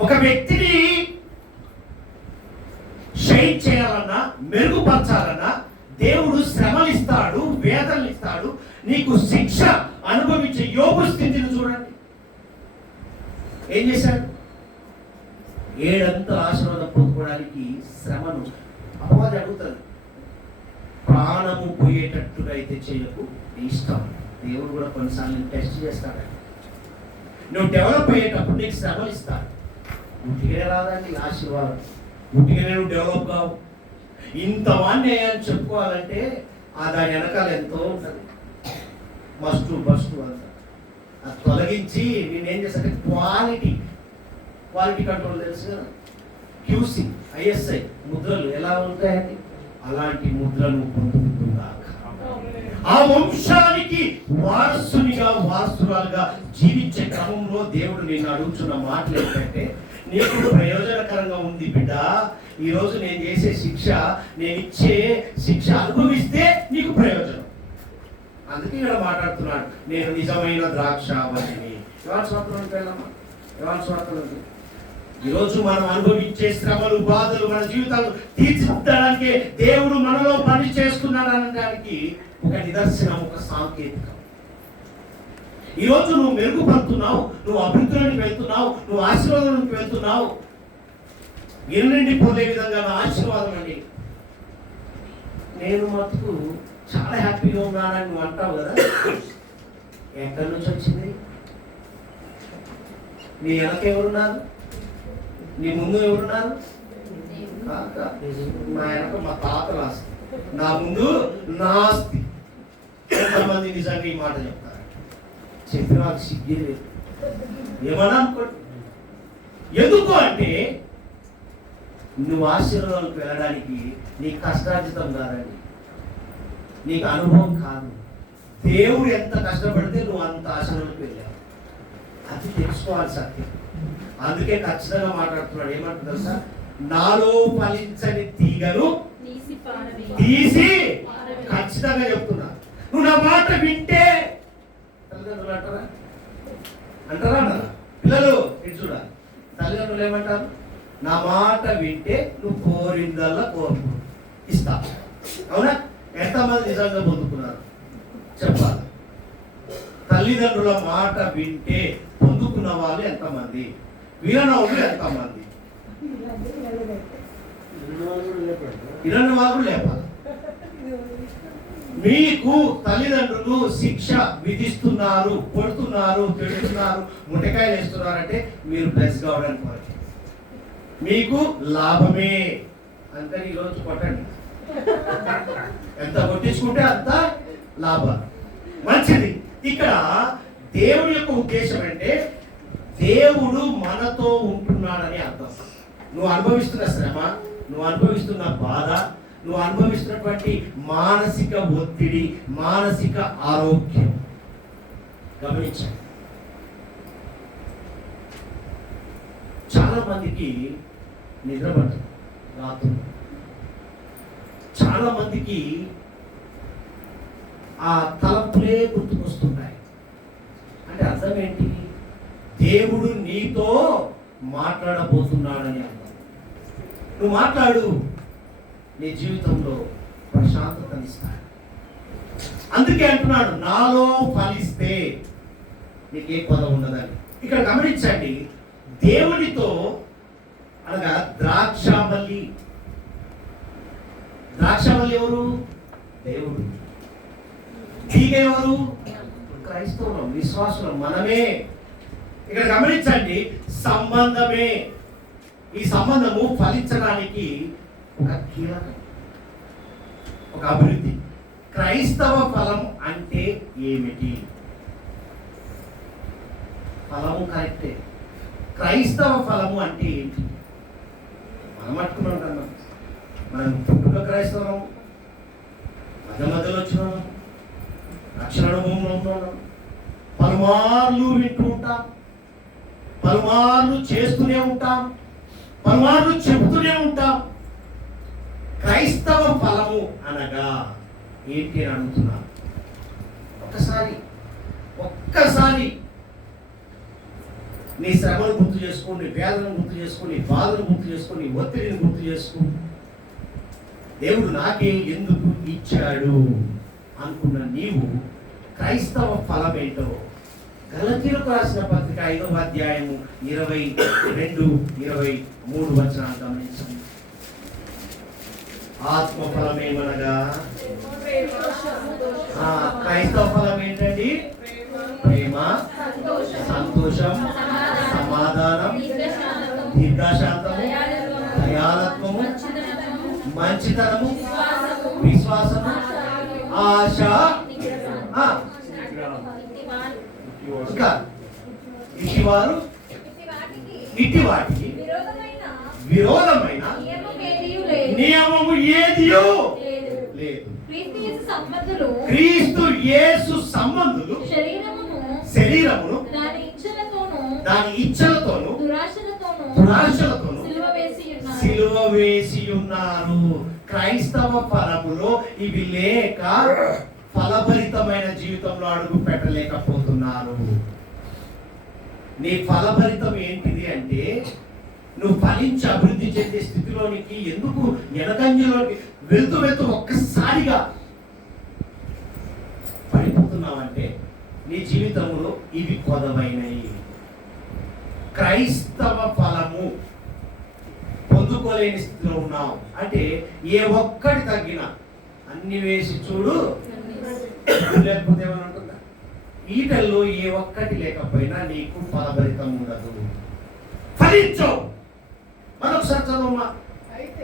ఒక వ్యక్తిని షైన్ చేయాలన్నా, మెరుగుపరచాలన్నా దేవుడు శ్రమలు ఇస్తాడు, వేదనలు ఇస్తాడు. నీకు శిక్ష అనుభవించే యోబు స్థితిని చూడండి. ఏం చేశాడు? 7 అంతల ఆశీర్వాదం పొందుకోవడానికి శ్రమను అపవాది అడుగుతుంది. ప్రాణము పోయేటట్టుగా అయితే చేయకు, ఇష్టం. దేవుడు కూడా కొన్నిసార్లు టెస్ట్ చేస్తాడు. నువ్వు డెవలప్ అయ్యేటప్పుడు నీకు శ్రమలు ఇస్తాడు. ఉట్టిగానే రాదండి ఆశీర్వాదం, ఉట్టిగానే నువ్వు డెవలప్ కావు. ఇంతవాన్ని అని చెప్పుకోవాలంటే దాని వెనకాల ఎంతో ఉంటుంది. బస్టు అంత అది తొలగించి నేనేం చేస్తానంటే క్వాలిటీ కంట్రోల్ తెలుసు కదా, QC ISI ముద్రలు ఎలా ఉంటాయండి, అలాంటి ముద్రను పొందుకుంటున్నా. ఆ వంశానికి వారసురాలుగా జీవించే క్రమంలో దేవుడు నిన్ను అడుగుతున్న మాటలు ఏంటంటే, నీకు ప్రయోజనకరంగా ఉంది బిడ్డ. ఈరోజు నేను చేసే శిక్ష, నేను ఇచ్చే శిక్ష అనుభవిస్తే నీకు ప్రయోజనం. అందుకే ఇక్కడ మాట్లాడుతున్నాడు, నేను నిజమైన ద్రాక్షావల్లిని. యోహాను సువార్తలోకి వెళ్ళమ్మా. యోహాను సువార్తలోకి. ఈరోజు మనం అనుభవించే శ్రమలు, బాధలు మన జీవితాలు తీర్చిదిద్దడానికి దేవుడు మనలో పని చేస్తున్నాడు అనడానికి ఒక నిదర్శనం, ఒక సాంకేతికం. ఈరోజు నువ్వు మెరుగుపడుతున్నావు, నువ్వు అభివృద్ధిలోకి వెళ్తున్నావు, నువ్వు ఆశీర్వాదంలోకి వెళ్తున్నావు. ఎన్నింటి పొందే విధంగా నా ఆశీర్వాదం అండి. నేను మటుకు చాలా హ్యాపీగా ఉన్నానని నువ్వు అంటావు కదా, ఎక్కడి నుంచి వచ్చింది? నీ వెనక ఎవరున్నారు? నీ ముందు ఎవరున్నారు? మా వెనక మా తాతల ఆస్తి, నా ముందు నా ఆస్తి. ఎంతమంది నిజంగా ఈ మాట చెప్తారు? చెప్పిన వాళ్ళకి సిగ్గే లేదు. ఏమన్నా అనుకోండి. ఎందుకు అంటే నువ్వు ఆశీర్వాదాలకు వెళ్ళడానికి నీకు కష్టార్జితం కాదండి, నీకు అనుభవం కాదు. దేవుడు ఎంత కష్టపడితే నువ్వు అంత ఆశీర్వాదాలకు వెళ్ళావు. అది తెలుసుకోవాలి సత్యం. అందుకే ఖచ్చితంగా మాట్లాడుతున్నాడు. ఏమంటుంది తెలుసా? నాలో ఫలించని తీగను తీసి, ఖచ్చితంగా చెప్తున్నా. నువ్వు నా మాట వింటే, తల్లిదండ్రులు అంటారా అన్నారా? పిల్లలు ఇటు చూడాలి. తల్లిదండ్రులు ఏమంటారు? నా మాట వింటే నువ్వు కోరిందల్లా కోరుకు ఇస్తా. అవునా? ఎంతమంది నిజంగా పొందుకున్నారు చెప్పాలి? తల్లిదండ్రుల మాట వింటే పొందుకున్న వాళ్ళు ఎంతమంది? వీరనవులు ఎంతమంది? ఇరవై వాళ్ళు లేపాలి. మీకు తల్లిదండ్రులు శిక్ష విధిస్తున్నారు, కొడుతున్నారు, తిడుతున్నారు, ముట్టకాయలు వేస్తున్నారంటే మీరు ప్లస్ కావడానికి వరకు మీకు లాభమే. అందుకని ఈరోజు కొట్టండి. ఎంత కొట్టించుకుంటే అంత లాభం. మంచిది. ఇక్కడ దేవుడి యొక్క ఉద్దేశం అంటే దేవుడు మనతో ఉంటున్నాడని అర్థం. నువ్వు అనుభవిస్తున్న శ్రమ, నువ్వు అనుభవిస్తున్న బాధ, నువ్వు అనుభవిస్తున్నటువంటి మానసిక ఒత్తిడి, మానసిక ఆరోగ్యం గమనించండి. చాలా మందికి నిద్ర పట్టదు రాత్రి. చాలా మందికి ఆ తలపులే గుర్తుకొస్తున్నాయి. అంటే అర్థం ఏంటి? దేవుడు నీతో మాట్లాడబోతున్నాడని అర్థం. నువ్వు మాట్లాడు, నీ జీవితంలో ప్రశాంతతనిస్తాడు. అందుకే అంటున్నాడు, నాలో ఫలిస్తే నీకు ఏ పదం ఉండదని. ఇక్కడ గమనించండి, దేవునితో అనగా ద్రాక్షావల్లి. ద్రాక్షావల్లి ఎవరు? దేవుడు. తీగ ఎవరు? క్రైస్తవులం, విశ్వాసులం, మనమే. ఇక్కడ గమనించండి, సంబంధమే. ఈ సంబంధము ఫలించడానికి ఒక కీలకం, ఒక అభివృద్ధి. క్రైస్తవ ఫలం అంటే ఏమిటి? ఫలము కరెక్టే. క్రైస్తవ ఫలము అంటే ఏంటి? మనం అట్టుకున్నాం, మనం పుట్టుక క్రైస్తవం, మధ్యలో వచ్చినాం, రక్షణ అనుభవంలో ఉన్నాం, పలుమార్లు వింటూ ఉంటాం, పలుమార్లు చేస్తూనే ఉంటాం, పలుమార్లు చెబుతూనే ఉంటాం. క్రైస్తవ ఫలము అనగా ఏంటి అని అడుగుతున్నా. ఒక్కసారి నీ శ్రమను గుర్తు చేసుకో, నీ వేదనను గుర్తు చేసుకో, నీ బాధను గుర్తు చేసుకో, నీ ఒత్తిడిని గుర్తు చేసుకో. దేవుడు నాకే ఎందుకు ఇచ్చాడు అనుకున్న నీవు క్రైస్తవ ఫలం ఏంటో గలతీయులకు రాసిన పత్రిక 5వ అధ్యాయము 22-23 వచనాలు గమనించండి. ఆత్మఫలమేమనగా, క్రైస్తవ ఫలం ఏంటండి? ప్రేమ, సంతోషం, సమాధానం, దీర్ఘశాంతము, దయాలత్వము, మంచితనము, విశ్వాసము, ఆశ, ఇంకా ఇట్టి వాటికి విరోధమైన నియమము ఏదియో లేదు. క్రీస్తు యేసు సంబంధులు శరీరమును దాని ఇచ్చలతోను దురాశలతోను సిలువ వేసి ఉన్నారు. సిలువ వేసి ఉన్నారు. క్రైస్తవ ఫలములో ఇవి లేక ఫలభరితమైన జీవితంలో అడుగు పెట్టలేకపోతున్నారు. నీ ఫలభరితం ఏంటిది అంటే, నువ్వు ఫలించి అభివృద్ధి చెందే స్థితిలోనికి ఎందుకు ఎనకంజలోకి వెళ్తూ ఒక్కసారిగా పడిపోతున్నావంటే నీ జీవితంలో ఇవి కొదవైనవి. క్రైస్తవ ఫలము పొందుకోలేని స్థితిలో ఉన్నావు అంటే ఏ ఒక్కటి తగ్గినా అన్ని వేసి చూడు లేకపోతే ఏమైనా ఉంటుందా? ఈటల్లో ఏ ఒక్కటి లేకపోయినా నీకు ఫలభరితం ఉండదు, ఫలించవు. మరొకసారి చదవమ్మా,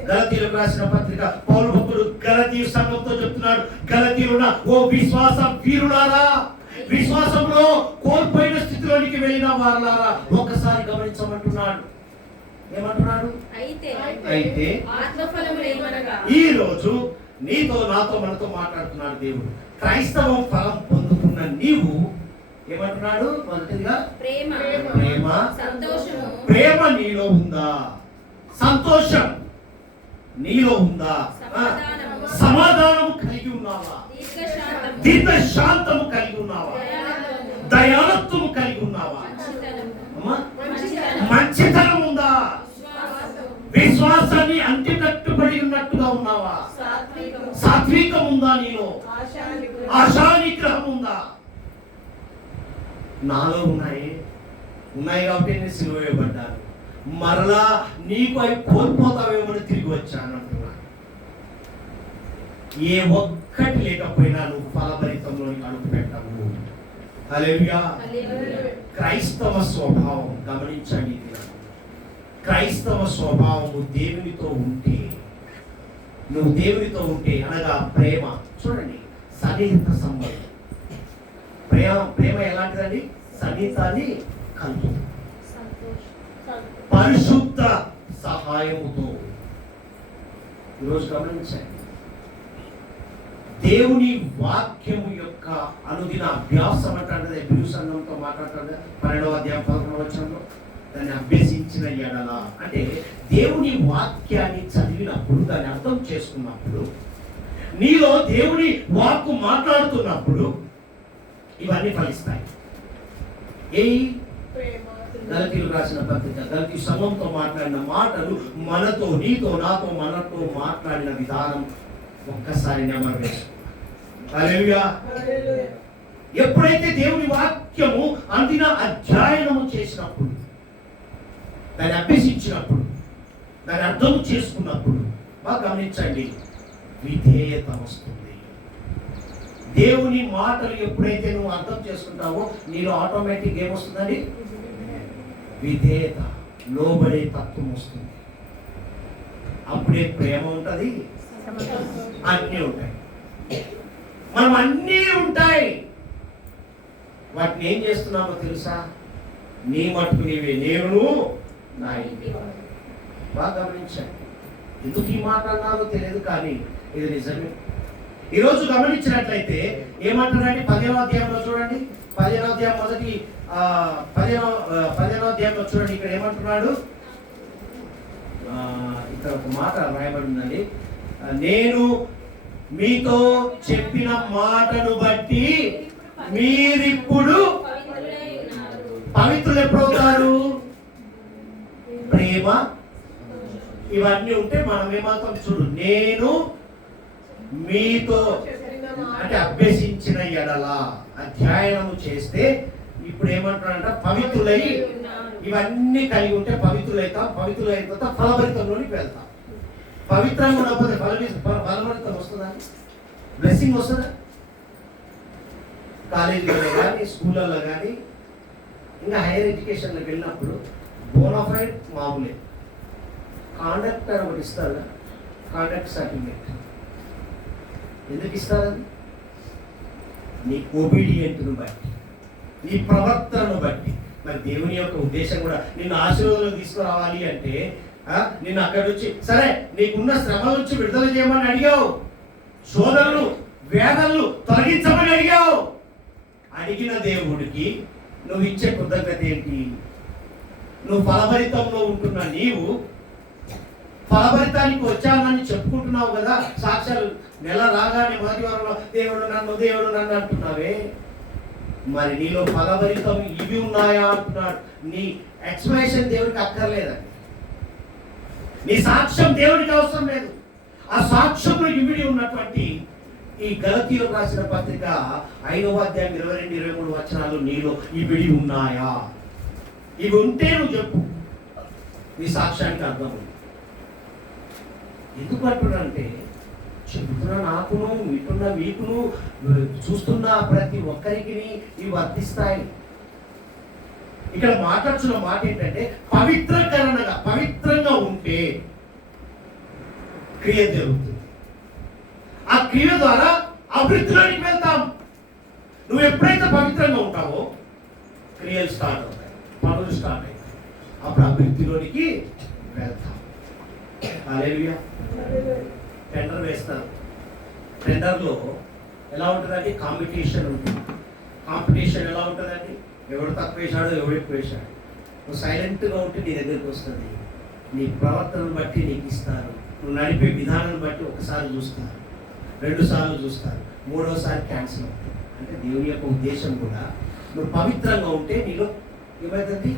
గలతీయులకు రాసిన పత్రిక పౌలు భక్తుడు గలతీయ సంఘంతో చెప్తున్నాడు, గలతీయులున్న ఓ విశ్వాస వీరులారా, విశ్వాసంలో కోల్పోయిన స్థితిలోనికి వెళ్ళిన వారులారా ఒక్కసారి గమనించమంటున్నాడు. ఏమంటున్నాడు? అయితే ఈ రోజు నీతో నాతో మనతో మాట్లాడుతున్నాడు దేవుడు. క్రైస్తవం ఫలం పొందుతున్న నీవు ఏమంటున్నాడు? మొదటిగా ప్రేమ, సంతోషము. ప్రేమ నీలో ఉందా? సంతోషం నీలో ఉందా? సమాధానం కలిగి ఉన్నావా? దీర్ఘశాంతము కలిగి ఉన్నావా? దయాళత్వము కలిగి ఉన్నావా? మంచితనం ఉందా? విశ్వాసాన్ని అంటికట్టుబడి ఉన్నట్టుగా ఉన్నావా? సాత్వికం ఉందా నీలో? ఆశానిగ్రహం ఉందా? నాలో ఉన్నాయి కాబట్టి నేను సిలువ వేయబడ్డాను. మరలా నీకు అవి కోల్పోతావేమో తిరిగి వచ్చాను అంటున్నా. ఏ ఒక్కటి లేకపోయినా నువ్వు ఫలభరితంలోని అడుగు పెట్టవు. హల్లెలూయా. క్రైస్తవ స్వభావం గమనించండి. క్రైస్తవ స్వభావము దేవునితో ఉంటే, నువ్వు దేవునితో ఉంటే అనగా ప్రేమ. చూడండి, సన్నిహిత సంబంధం. ప్రేమ ఎలాంటిదండి? సన్నిహితాన్ని కలుగుతుంది. పరిశుద్ధ సహాయముతో. ఈరోజు గమనించండి, దేవుని వాక్యము యొక్క అనుదిన అభ్యాసం అంటే బిరు సంఘంతో మాట్లాడుతుంది 12వ అధ్యాయం 11వ వచనంలో. దాన్ని అభ్యసించిన ఎడల అంటే దేవుని వాక్యాన్ని చదివినప్పుడు, దాన్ని అర్థం చేసుకున్నప్పుడు, నీలో దేవుని వాక్కు మాట్లాడుతున్నప్పుడు ఇవన్నీ ఫలిస్తాయి. గలతీయులు రాసిన పత్రిక, గలతీ సంఘంతో మాట్లాడిన మాటలు మనతో, నీతో, నాతో, మనతో మాట్లాడిన విధానం ఒక్కసారి నెమరు వేసుకున్నాం. హల్లెలూయా. ఎప్పుడైతే దేవుని వాక్యము అందిన అధ్యయనము చేసినప్పుడు, దాన్ని అభ్యసించినప్పుడు, దాన్ని అర్థం చేసుకున్నప్పుడు బాగా గమనించండి, విధేయత వస్తుంది. దేవుని మాటలు ఎప్పుడైతే నువ్వు అర్థం చేసుకుంటావో నీలో ఆటోమేటిక్ ఏమొస్తుందండి? విధేయత, లోబడే తత్వం వస్తుంది. అప్పుడే ప్రేమ ఉంటుంది, అన్నీ ఉంటాయి. మనం అన్నీ ఉంటాయి, వాటిని ఏం చేస్తున్నామో తెలుసా? నీ మట్టుకు నీవే, నేను నా ఇంటి. బాగా గమనించండి. ఎందుకు ఈ మాట అన్నారో తెలియదు, కానీ ఇది నిజమే. ఈరోజు గమనించినట్లయితే ఏమంటారంటే 10వ అధ్యాయంలో చూడండి, 10వ అధ్యాయం మొదటి 10వ అధ్యాయంలో చూడండి, ఇక్కడ ఏమంటున్నాడు? ఇక్కడ ఒక మాట రాయబడిందండి, నేను మీతో చెప్పిన మాటను బట్టి మీరిప్పుడు పవిత్రులు ఎప్పుడవుతారు? ప్రేమ ఇవన్నీ ఉంటే మనం ఏమాత్రం చూడు, నేను మీతో అంటే అభ్యసించిన ఎడల, అధ్యయనము చేస్తే ఇప్పుడు ఏమంటారంట? పవిత్రులై. ఇవన్నీ కలిగి ఉంటే పవిత్రులైతాం. పవిత్రులైన తర్వాత ఫలభరితంలోనికి వెళ్తాం. పవిత్రంగా ఉన్నప్పుడు ఫలభరితం వస్తుందా? బ్లెస్సింగ్ వస్తుందా? కాలేజీలో కానీ, స్కూళ్ళల్లో కానీ, ఇంకా హైయర్ ఎడ్యుకేషన్లోకి వెళ్ళినప్పుడు బోనాఫైడ్ మామూలే. కాండక్ట్ అని ఒకటి ఇస్తారు, కాండక్ట్ సర్టిఫికేట్. ఎందుకు ఇస్తారని? నీ ఒబీడియంట్ను బట్టి, నీ ప్రవర్తనను బట్టి. మరి దేవుని యొక్క ఉద్దేశం కూడా నిన్ను ఆశీర్వాదంలో తీసుకురావాలి అంటే, నిన్ను అక్కడి నుంచి సరే నీకున్న శ్రమల నుంచి విడుదల చేయమని అడిగావు, శోధనలు వేదనలు తొలగించమని అడిగావు. అడిగిన దేవుడికి నువ్వు ఇచ్చే కృతజ్ఞత ఏంటి? నువ్వు ఫలభరితంలో ఉంటున్న నీవు ఫలభరితానికి వచ్చానని చెప్పుకుంటున్నావు కదా, సాక్ష్యాలు నెల రాగానే మొదటి వారంలో దేవుడు నన్ను అంటున్నావే, మరి నీలో ఫలభరితం ఇవి ఉన్నాయా అంటున్నాడు. నీ ఎక్స్ప్లెనేషన్ దేవుడికి అక్కర్లేదండి, నీ సాక్ష్యం దేవుడికి అవసరం లేదు. ఆ సాక్ష్యంలో ఇమిడి ఉన్నటువంటి ఈ గలతీయులకు రాసిన పత్రిక 5వ అధ్యాయం 22-23 వచనాలు నీలో ఇమిడి ఉన్నాయా? ఇవి ఉంటే నువ్వు చెప్పు, నీ సాక్ష్యానికి అర్థం ఉంది. ఎందుకు అంటున్నానంటే, చెబుతున్నా నాకును, వింటున్నా మీకును, చూస్తున్న ప్రతి ఒక్కరికి ఇవి వర్తిస్తాయి. ఇక్కడ మాట్లాడుతున్న మాట ఏంటంటే, పవిత్రంగా ఉంటే క్రియ జరుగుతుంది. ఆ క్రియ ద్వారా అభివృద్ధిలోనికి వెళ్తాం. నువ్వు ఎప్పుడైతే పవిత్రంగా ఉంటావో క్రియలు స్టార్ట్ అవుతాయి, పనులు స్టార్ట్ అవుతాయి, అప్పుడు అభివృద్ధిలోనికి వెళ్తాం. హల్లెలూయా. టెండర్ వేస్తారు. టెండర్లో ఎలా ఉంటుందంటే కాంపిటీషన్ ఉంటుంది. కాంపిటీషన్ ఎలా ఉంటుందండి, ఎవడు తక్కువ వేశాడో ఎవడు ఎక్కువ వేశాడు. నువ్వు సైలెంట్గా ఉంటే నీ దగ్గరికి వస్తుంది. నీ ప్రవర్తనను బట్టి నీకు ఇస్తారు. నువ్వు నడిపే విధానం బట్టి ఒకసారి చూస్తారు, 2 సార్లు చూస్తారు, 3వసారి క్యాన్సిల్ అవుతుంది. అంటే దేవుని యొక్క ఉద్దేశం కూడా నువ్వు పవిత్రంగా ఉంటే నీలో ఏమవుతుంది,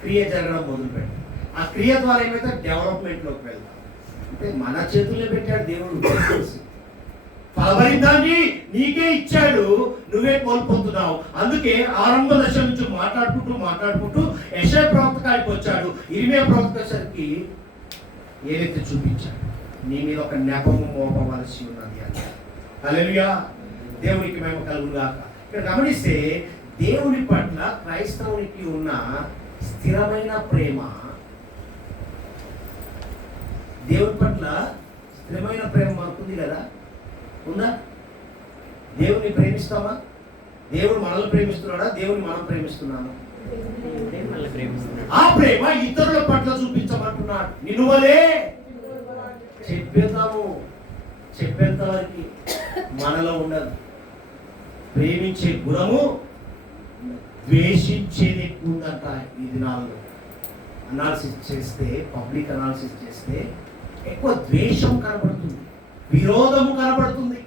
క్రియ జరగడం మొదలుపెట్టి ఆ క్రియ ద్వారా ఏమైతే డెవలప్మెంట్లోకి వెళ్తాం. అంటే మన చేతుల్లో పెట్టాడు దేవుడు. ఫలభరితాన్ని నీకే ఇచ్చాడు, నువ్వే కోల్పోతున్నావు. అందుకే ఆరంభ దశ నుంచి మాట్లాడుకుంటూ యెషయా ప్రవక్తకి వచ్చాడు. ఇర్మియా ప్రవక్తకి ఏదైతే చూపించాడు, నీ మీద ఒక నెపము మోపవలసి ఉన్నది అని. హల్లెలూయా. దేవునికి మేము కలుగుగాక. ఇక్కడ గమనిస్తే దేవుని పట్ల క్రైస్తవునికి ఉన్న స్థిరమైన ప్రేమ, దేవుని పట్ల స్థిరమైన ప్రేమ మనకుంది కదా, ఉందా? దేవుని ప్రేమిస్తామా? దేవుడు మనల్ని ప్రేమిస్తున్నాడా? దేవుని మనం ప్రేమిస్తున్నామా? ఆ ప్రేమ ఇతరుల పట్ల చూపించమంటున్నాడు. నిన్ను వలే చెప్పేంత వరకు మనలో ఉండదు. ప్రేమించే గుణము ద్వేషించేది ఎక్కువ ఉందంట. ఈ దినాల్లో అనాలిసిస్ చేస్తే, పబ్లిక్ అనాలిసిస్ చేస్తే ఎక్కువ ద్వేషం కనబడుతుంది, విరోధము కనబడుతుంది.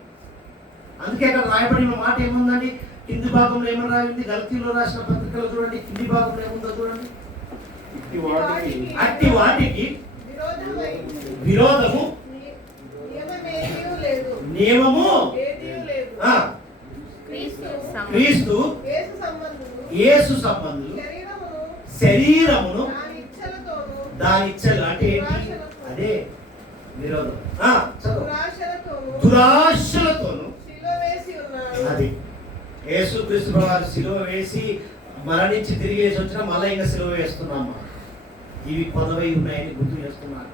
అందుకే అక్కడ రాయబడిన మాట ఏముందండి, కింది భాగంలో ఏమని రాయింది, గలతీయులో రాసిన పత్రికలో చూడండి, కింది భాగంలో ఏముందో చూడండి. అట్టి వాటికి విరోధము నియమము క్రీస్తు యేసు సంబంధులు శరీరమును దాని ఇచ్చలు అంటే ఏంటి? అదే విరోధం. దురాశలతోను అది యేసుక్రీస్తు ప్రభువు సిలువ వేసి మరణించి తిరిగి వేసి వచ్చినా మళ్ళీ ఇంకా సిలువ వేస్తున్నామా, ఇవి కొదవై ఉన్నాయని గుర్తు చేస్తున్నారు.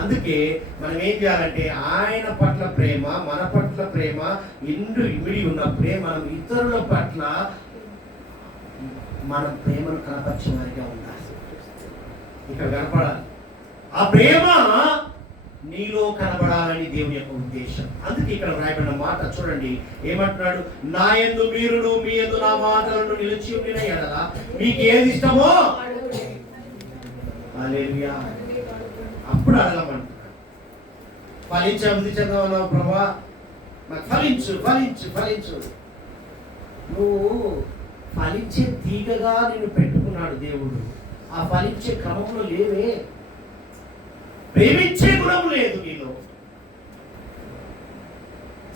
అందుకే మనం ఏం చేయాలంటే ఆయన పట్ల ప్రేమ, మన పట్ల ప్రేమ ఇమిడి ఉన్నప్పుడే మనం ఇతరుల పట్ల మనం ప్రేమను కనపరిచే వారిగా ఉండాలి, ఇక్కడ కనపడాలి. ఆ ప్రేమ నీలో కనబడాలని దేవుని యొక్క ఉద్దేశం. అందుకే ఇక్కడ రాయబడిన మాట చూడండి, ఏమంటున్నాడు, నా యందు మీరును మీ యందు నా మాటలను నిలిచి ఉండిన ఎడల మీకు ఏది ఇష్టమో హల్లెలూయా అప్పుడు అడగమంటున్నాడు. ఫలించి అభివృద్ధి చెందామన్నావు ప్రభా, నాకు ఫలించు ఫలించు ఫలించు. నువ్వు ఫలించే తీగగా నేను పెట్టుకున్నాడు దేవుడు. ఆ ఫలించే క్రమంలో లేవే, ప్రేమించే గుణము లేదు నీలో,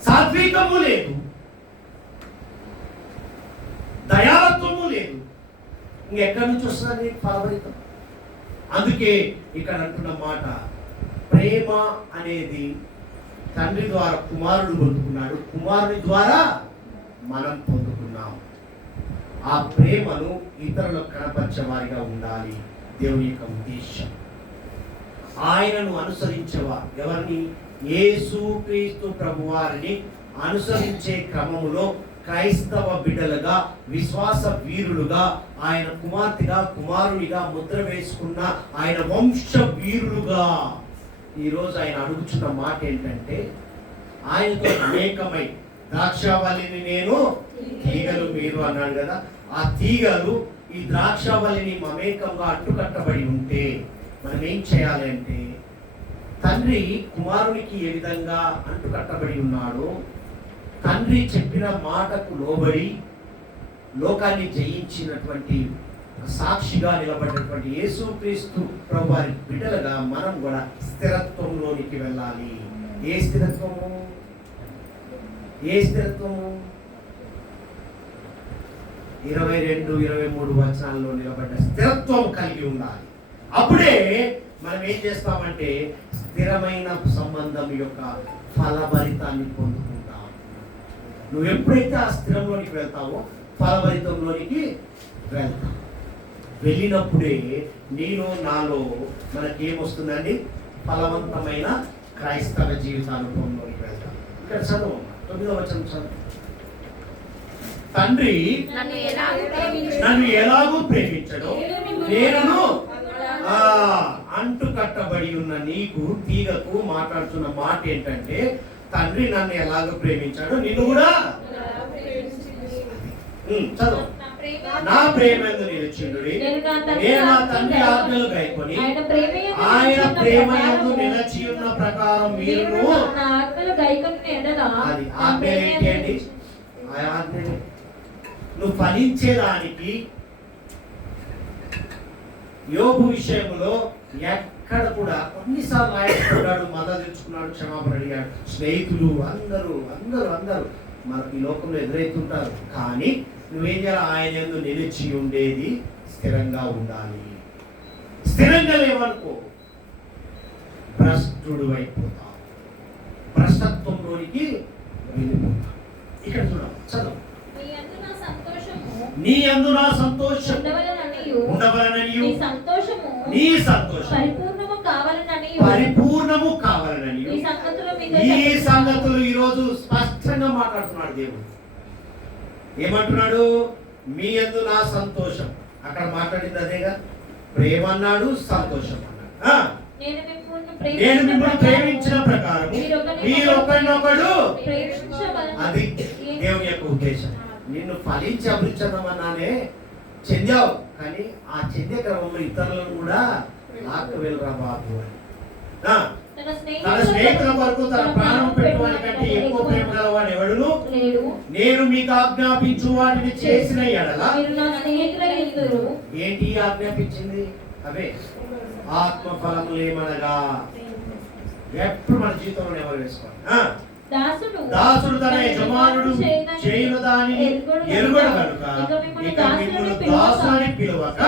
సాత్వికము లేదు, దయాలత్వము లేదు. ఇంకెక్కడి నుంచి వస్తుంది ఫలభరితం? అందుకే ఇక్కడ అంటున్న మాట, ప్రేమ అనేది తండ్రి ద్వారా కుమారుడు పొందుకున్నాడు, కుమారుని ద్వారా మనం పొందుకున్నాం. ఆ ప్రేమను ఇతరులకు కనపరిచే వారిగా ఉండాలి దేవుని యొక్క ఉద్దేశం. ఆయనను అనుసరించేవారు ఎవరిని? యేసుక్రీస్తు ప్రభువారిని అనుసరించే క్రమములో క్రైస్తవ బిడ్డలుగా, విశ్వాస వీరులుగా, ఆయన కుమార్తెగా, కుమారునిగా ముద్ర వేసుకున్న ఆయన వంశ వీరులుగా ఈరోజు ఆయన అడుగుచున్న మాట ఏంటంటే, ఆయనతో అనేకమై ద్రాక్షావల్లిని నేను తీగలు మీరు అన్నాడు కదా, ఆ తీగలు ఈ ద్రాక్షావళిని మమేకంగా అడ్డుకట్టబడి ఉంటే మనం ఏం చేయాలి అంటే, తండ్రి కుమారునికి ఏ విధంగా అంటుకట్టబడి ఉన్నాడో, తండ్రి చెప్పిన మాటకు లోబడి లోకాన్ని జయించినటువంటి సాక్షిగా నిలబడినటువంటి యేసుక్రీస్తు ప్రభువారి బిడ్డలుగా మనం కూడా స్థిరత్వంలోనికి వెళ్ళాలి. ఏ స్థిరత్వము? ఏ స్థిరత్వము? 22, 23 వచనాల్లో నిలబడ్డ స్థిరత్వం కలిగి ఉండాలి. అప్పుడే మనం ఏం చేస్తామంటే స్థిరమైన సంబంధం యొక్క ఫలభరితాన్ని పొందుకుంటాం. నువ్వు ఎప్పుడైతే ఆ స్థిరంలోనికి వెళ్తావో ఫలభరితంలోనికి వెళ్తావు. వెళ్ళినప్పుడే నీలో నాలో మనకేమొస్తుందండి? ఫలవంతమైన క్రైస్తవ జీవితానుభవంలోనికి వెళ్తాం. ఇక్కడ చదువు 9వ వచనం చదువు. తండ్రి నన్ను ఎలాగూ ప్రేమించడు, నేను అంటుకట్టబడి ఉన్న నీకు తీగకు మాట్లాడుతున్న మాట ఏంటంటే, తండ్రి నన్ను ఎలాగో ప్రేమించాడు నిన్ను కూడా చదువు. నా ప్రేమందు నిలిచిండుడి, నేను నా తండ్రి ఆజ్ఞలు గైకొని ఆయన ప్రేమయందు నిలిచి ఉన్న ప్రకారం మీరు అది ఆజ్ఞలు ఏంటి అండి? ఆ ఆజ్ఞలు నువ్వు ఫలించేదానికి యోబు విషయంలో ఎక్కడ కూడా కొన్నిసార్లు ఆయనకున్నాడు, మద్దతు తెచ్చుకున్నాడు, క్షమాపణ అడిగాడు. స్నేహితులు అందరూ అందరూ అందరూ మనకు ఈ లోకంలో ఎదురైతుంటారు. కానీ నువ్వేం చేయాలి? ఆయన యందు నిలిచి ఉండేది స్థిరంగా ఉండాలి. స్థిరంగా లేవనుకో భ్రష్టుడు అయిపోతావు, భ్రష్టత్వంలోనికి వెళ్ళిపోతావు. ఇక్కడ చూడాలి, చదువు. నీ యందు నా సంతోషం ఉండవలననియు నీ సంతోషం పరిపూర్ణము కావాలననియు ఈ సంగతులు ఈరోజు స్పష్టంగా మాట్లాడుతున్నాడు దేవుడు. ఏమంటున్నాడు? మీ యందు నా సంతోషం. అక్కడ మాట్లాడింది అదేగా, ప్రేమ అన్నాడు, సంతోషం అన్నాడు. నేను మిమ్మల్ని ప్రేమించిన ప్రకారం మీరు ఒకరినొకడు, అది దేవుని యొక్క ఉద్దేశం. నిన్ను ఫలించి అభివృద్ధి చెందావు, కానీ ఆ చెందే క్రమంలో ఇతరులను కూడా లాక్కు వెళ్ళరా బాబు. తన స్నేహితుల వరకు తన ప్రాణం పెట్టువాడి కంటే ఎక్కువ ప్రేమ గలవాడు ఎవడును లేడు. నేను మీకు ఆజ్ఞాపించు వాటిని చేసిన ఎడల ఏంటి ఆజ్ఞాపించింది? అవే ఆత్మ ఫలములు. ఏమనగా ఎప్పుడు మన జీవితంలో ఎవరు వేసుకోవాలి? దాసుడు తన యజమానుడు చేయు దానిని ఎరుగడు కనుక ఇక మిమ్మల్ని దాసులని పిలువక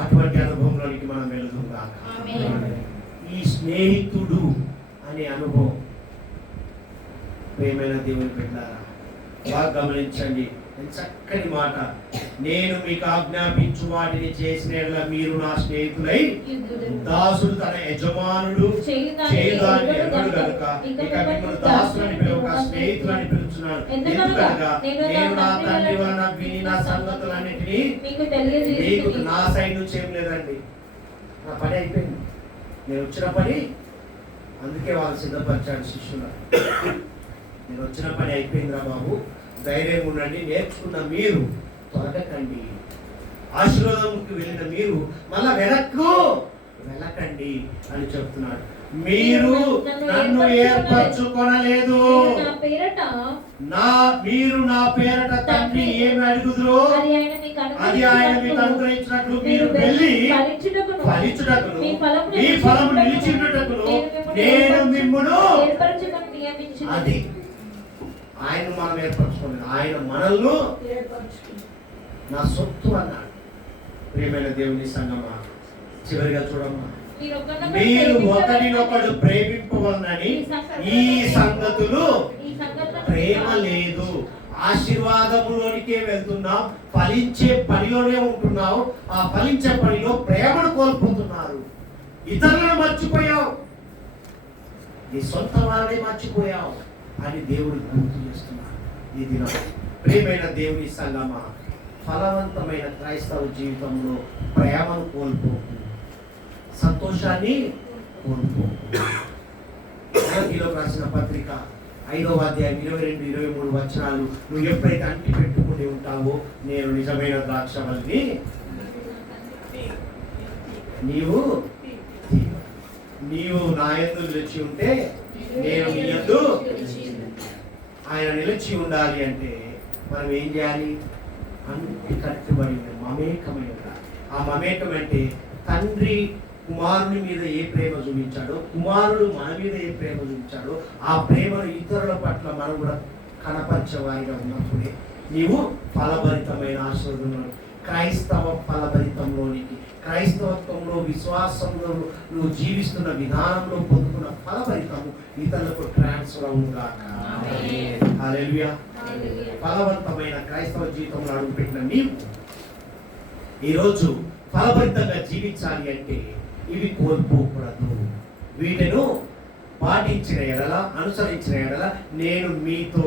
అటువంటి అనుభవంలోనికి మనం వెళుతుందా? ఈ స్నేహితుడు అనే అనుభవం ప్రేమైన దేవుని పెట్టారా? బాగా గమనించండి, చక్కని మాట. నేను మీకు ఆజ్ఞాపించు వాటిని చేసిన మీరు నా స్నేహితులై, దాసుడు తన యజమానుడు చేయదాన్ని ఎరుగడు కనుక ఇక మిమ్మల్ని దాసులని పిలువక స్నేహితులని పిలుచున్నాను. ఎందుకనగా నేను నా తండ్రి వలన విని నా సంగతులన్నిటినీ మీకు నా సైడ్ నుంచి ఏం లేదండి, నా పని అయిపోయింది. నేను వచ్చిన పని, అందుకే వాళ్ళు సిద్ధపరిచాడు శిష్యులు. నేను వచ్చిన పని అయిపోయిందిరా బాబు, ధైర్యంగా ఉండండి, నేర్చుకున్న మీరు త్వరగకండి, ఆశీర్వాదంకి వెళ్ళిన మీరు మళ్ళా వెనక్కు వెళ్ళకండి అని చెప్తున్నాడు. మీరు నన్ను ఏర్పరచుకొనలేదు, మీరు నా పేరట తండ్రి ఏమి అడుగుదురో అది ఆయన మీకు అనుగ్రహించినట్లు మీరు వెళ్ళి ఫలించుటకును మీ ఫలము నిలిచినటకును నేను మిమ్మును. అది ఆయన మనం ఏర్పరచుకోలేదు, ఆయన మనల్ని నా సొత్తు అన్నాడు. ప్రియమైన దేవుని సంగమా, చివరిగా చూడమ్మా, మీరు ఒకరినొకడు ప్రేమింపవలనని ఈ సంగతులు. ప్రేమ లేదు, ఆశీర్వాదములోనికే వెళ్తున్నాం, ఫలించే పనిలోనే ఉంటున్నావు. ఆ ఫలించే పనిలో ప్రేమను కోల్పోతున్నారు. ఇతరులను మర్చిపోయావు, నీ సొంత వాళ్ళని మర్చిపోయావు అని దేవుడు గుర్తు చేస్తున్నాడు ఈ దినం. ప్రియమైన దేవుని సంగమా, ఫలవంతమైన క్రైస్తవ జీవితంలో ప్రేమను కోల్పోకు, సంతోషాన్ని కోల్పోకు. గలతీయులకు రాసిన పత్రిక 5వ అధ్యాయం 22, 23 వచనాలు. నువ్వు ఎప్పుడైతే అంటి పెట్టుకుని ఉంటావో, నేను నిజమైన ద్రాక్షవల్లిని, నీవు నా యందు నిలిచి ఉంటే నేను నీ యందు. ఆయన నిలిచి ఉండాలి అంటే మనం ఏం చేయాలి? అంటి కట్టుబడి మమేకమై ఉండాలి. ఆ మమేకం అంటే తండ్రి కుమారుని మీద ఏ ప్రేమ చూపించాడో, కుమారుడు మన మీద ఏ ప్రేమ చూపించాడో, ఆ ప్రేమను ఇతరుల పట్ల మనం కూడా కనపరిచేవారిగా ఉన్నప్పుడే నీవు ఫలభరితమైన ఆశీర్వాదం, క్రైస్తవ ఫలభరితంలోనికి, క్రైస్తవత్వంలో, విశ్వాసంలో నువ్వు జీవిస్తున్న విధానంలో పొందుతున్న ఫలభరితము ఇతరులకు ట్రాన్స్ఫర్ అవునుగాక. హల్లెలూయా. ఫలవంతమైన క్రైస్తవ జీవితంలో అడుగుపెట్టిన నీవు ఈరోజు ఫలభరితంగా జీవించాలి అంటే ఇవి కోల్పోకూడదు. వీటిను పాటించిన ఎడల, అనుసరించిన ఎడల నేను మీతో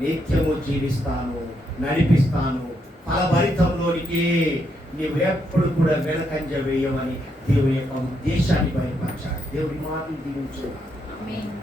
నిత్యము జీవిస్తాను, నడిపిస్తాను, ఫలభరితంలోనికి నీవు ఎప్పుడు కూడా వెనకంజ వేయమని దేవుని యొక్క ఉద్దేశాన్ని బయలుపరచాలి. దేవుడి మాటలు దీవించు.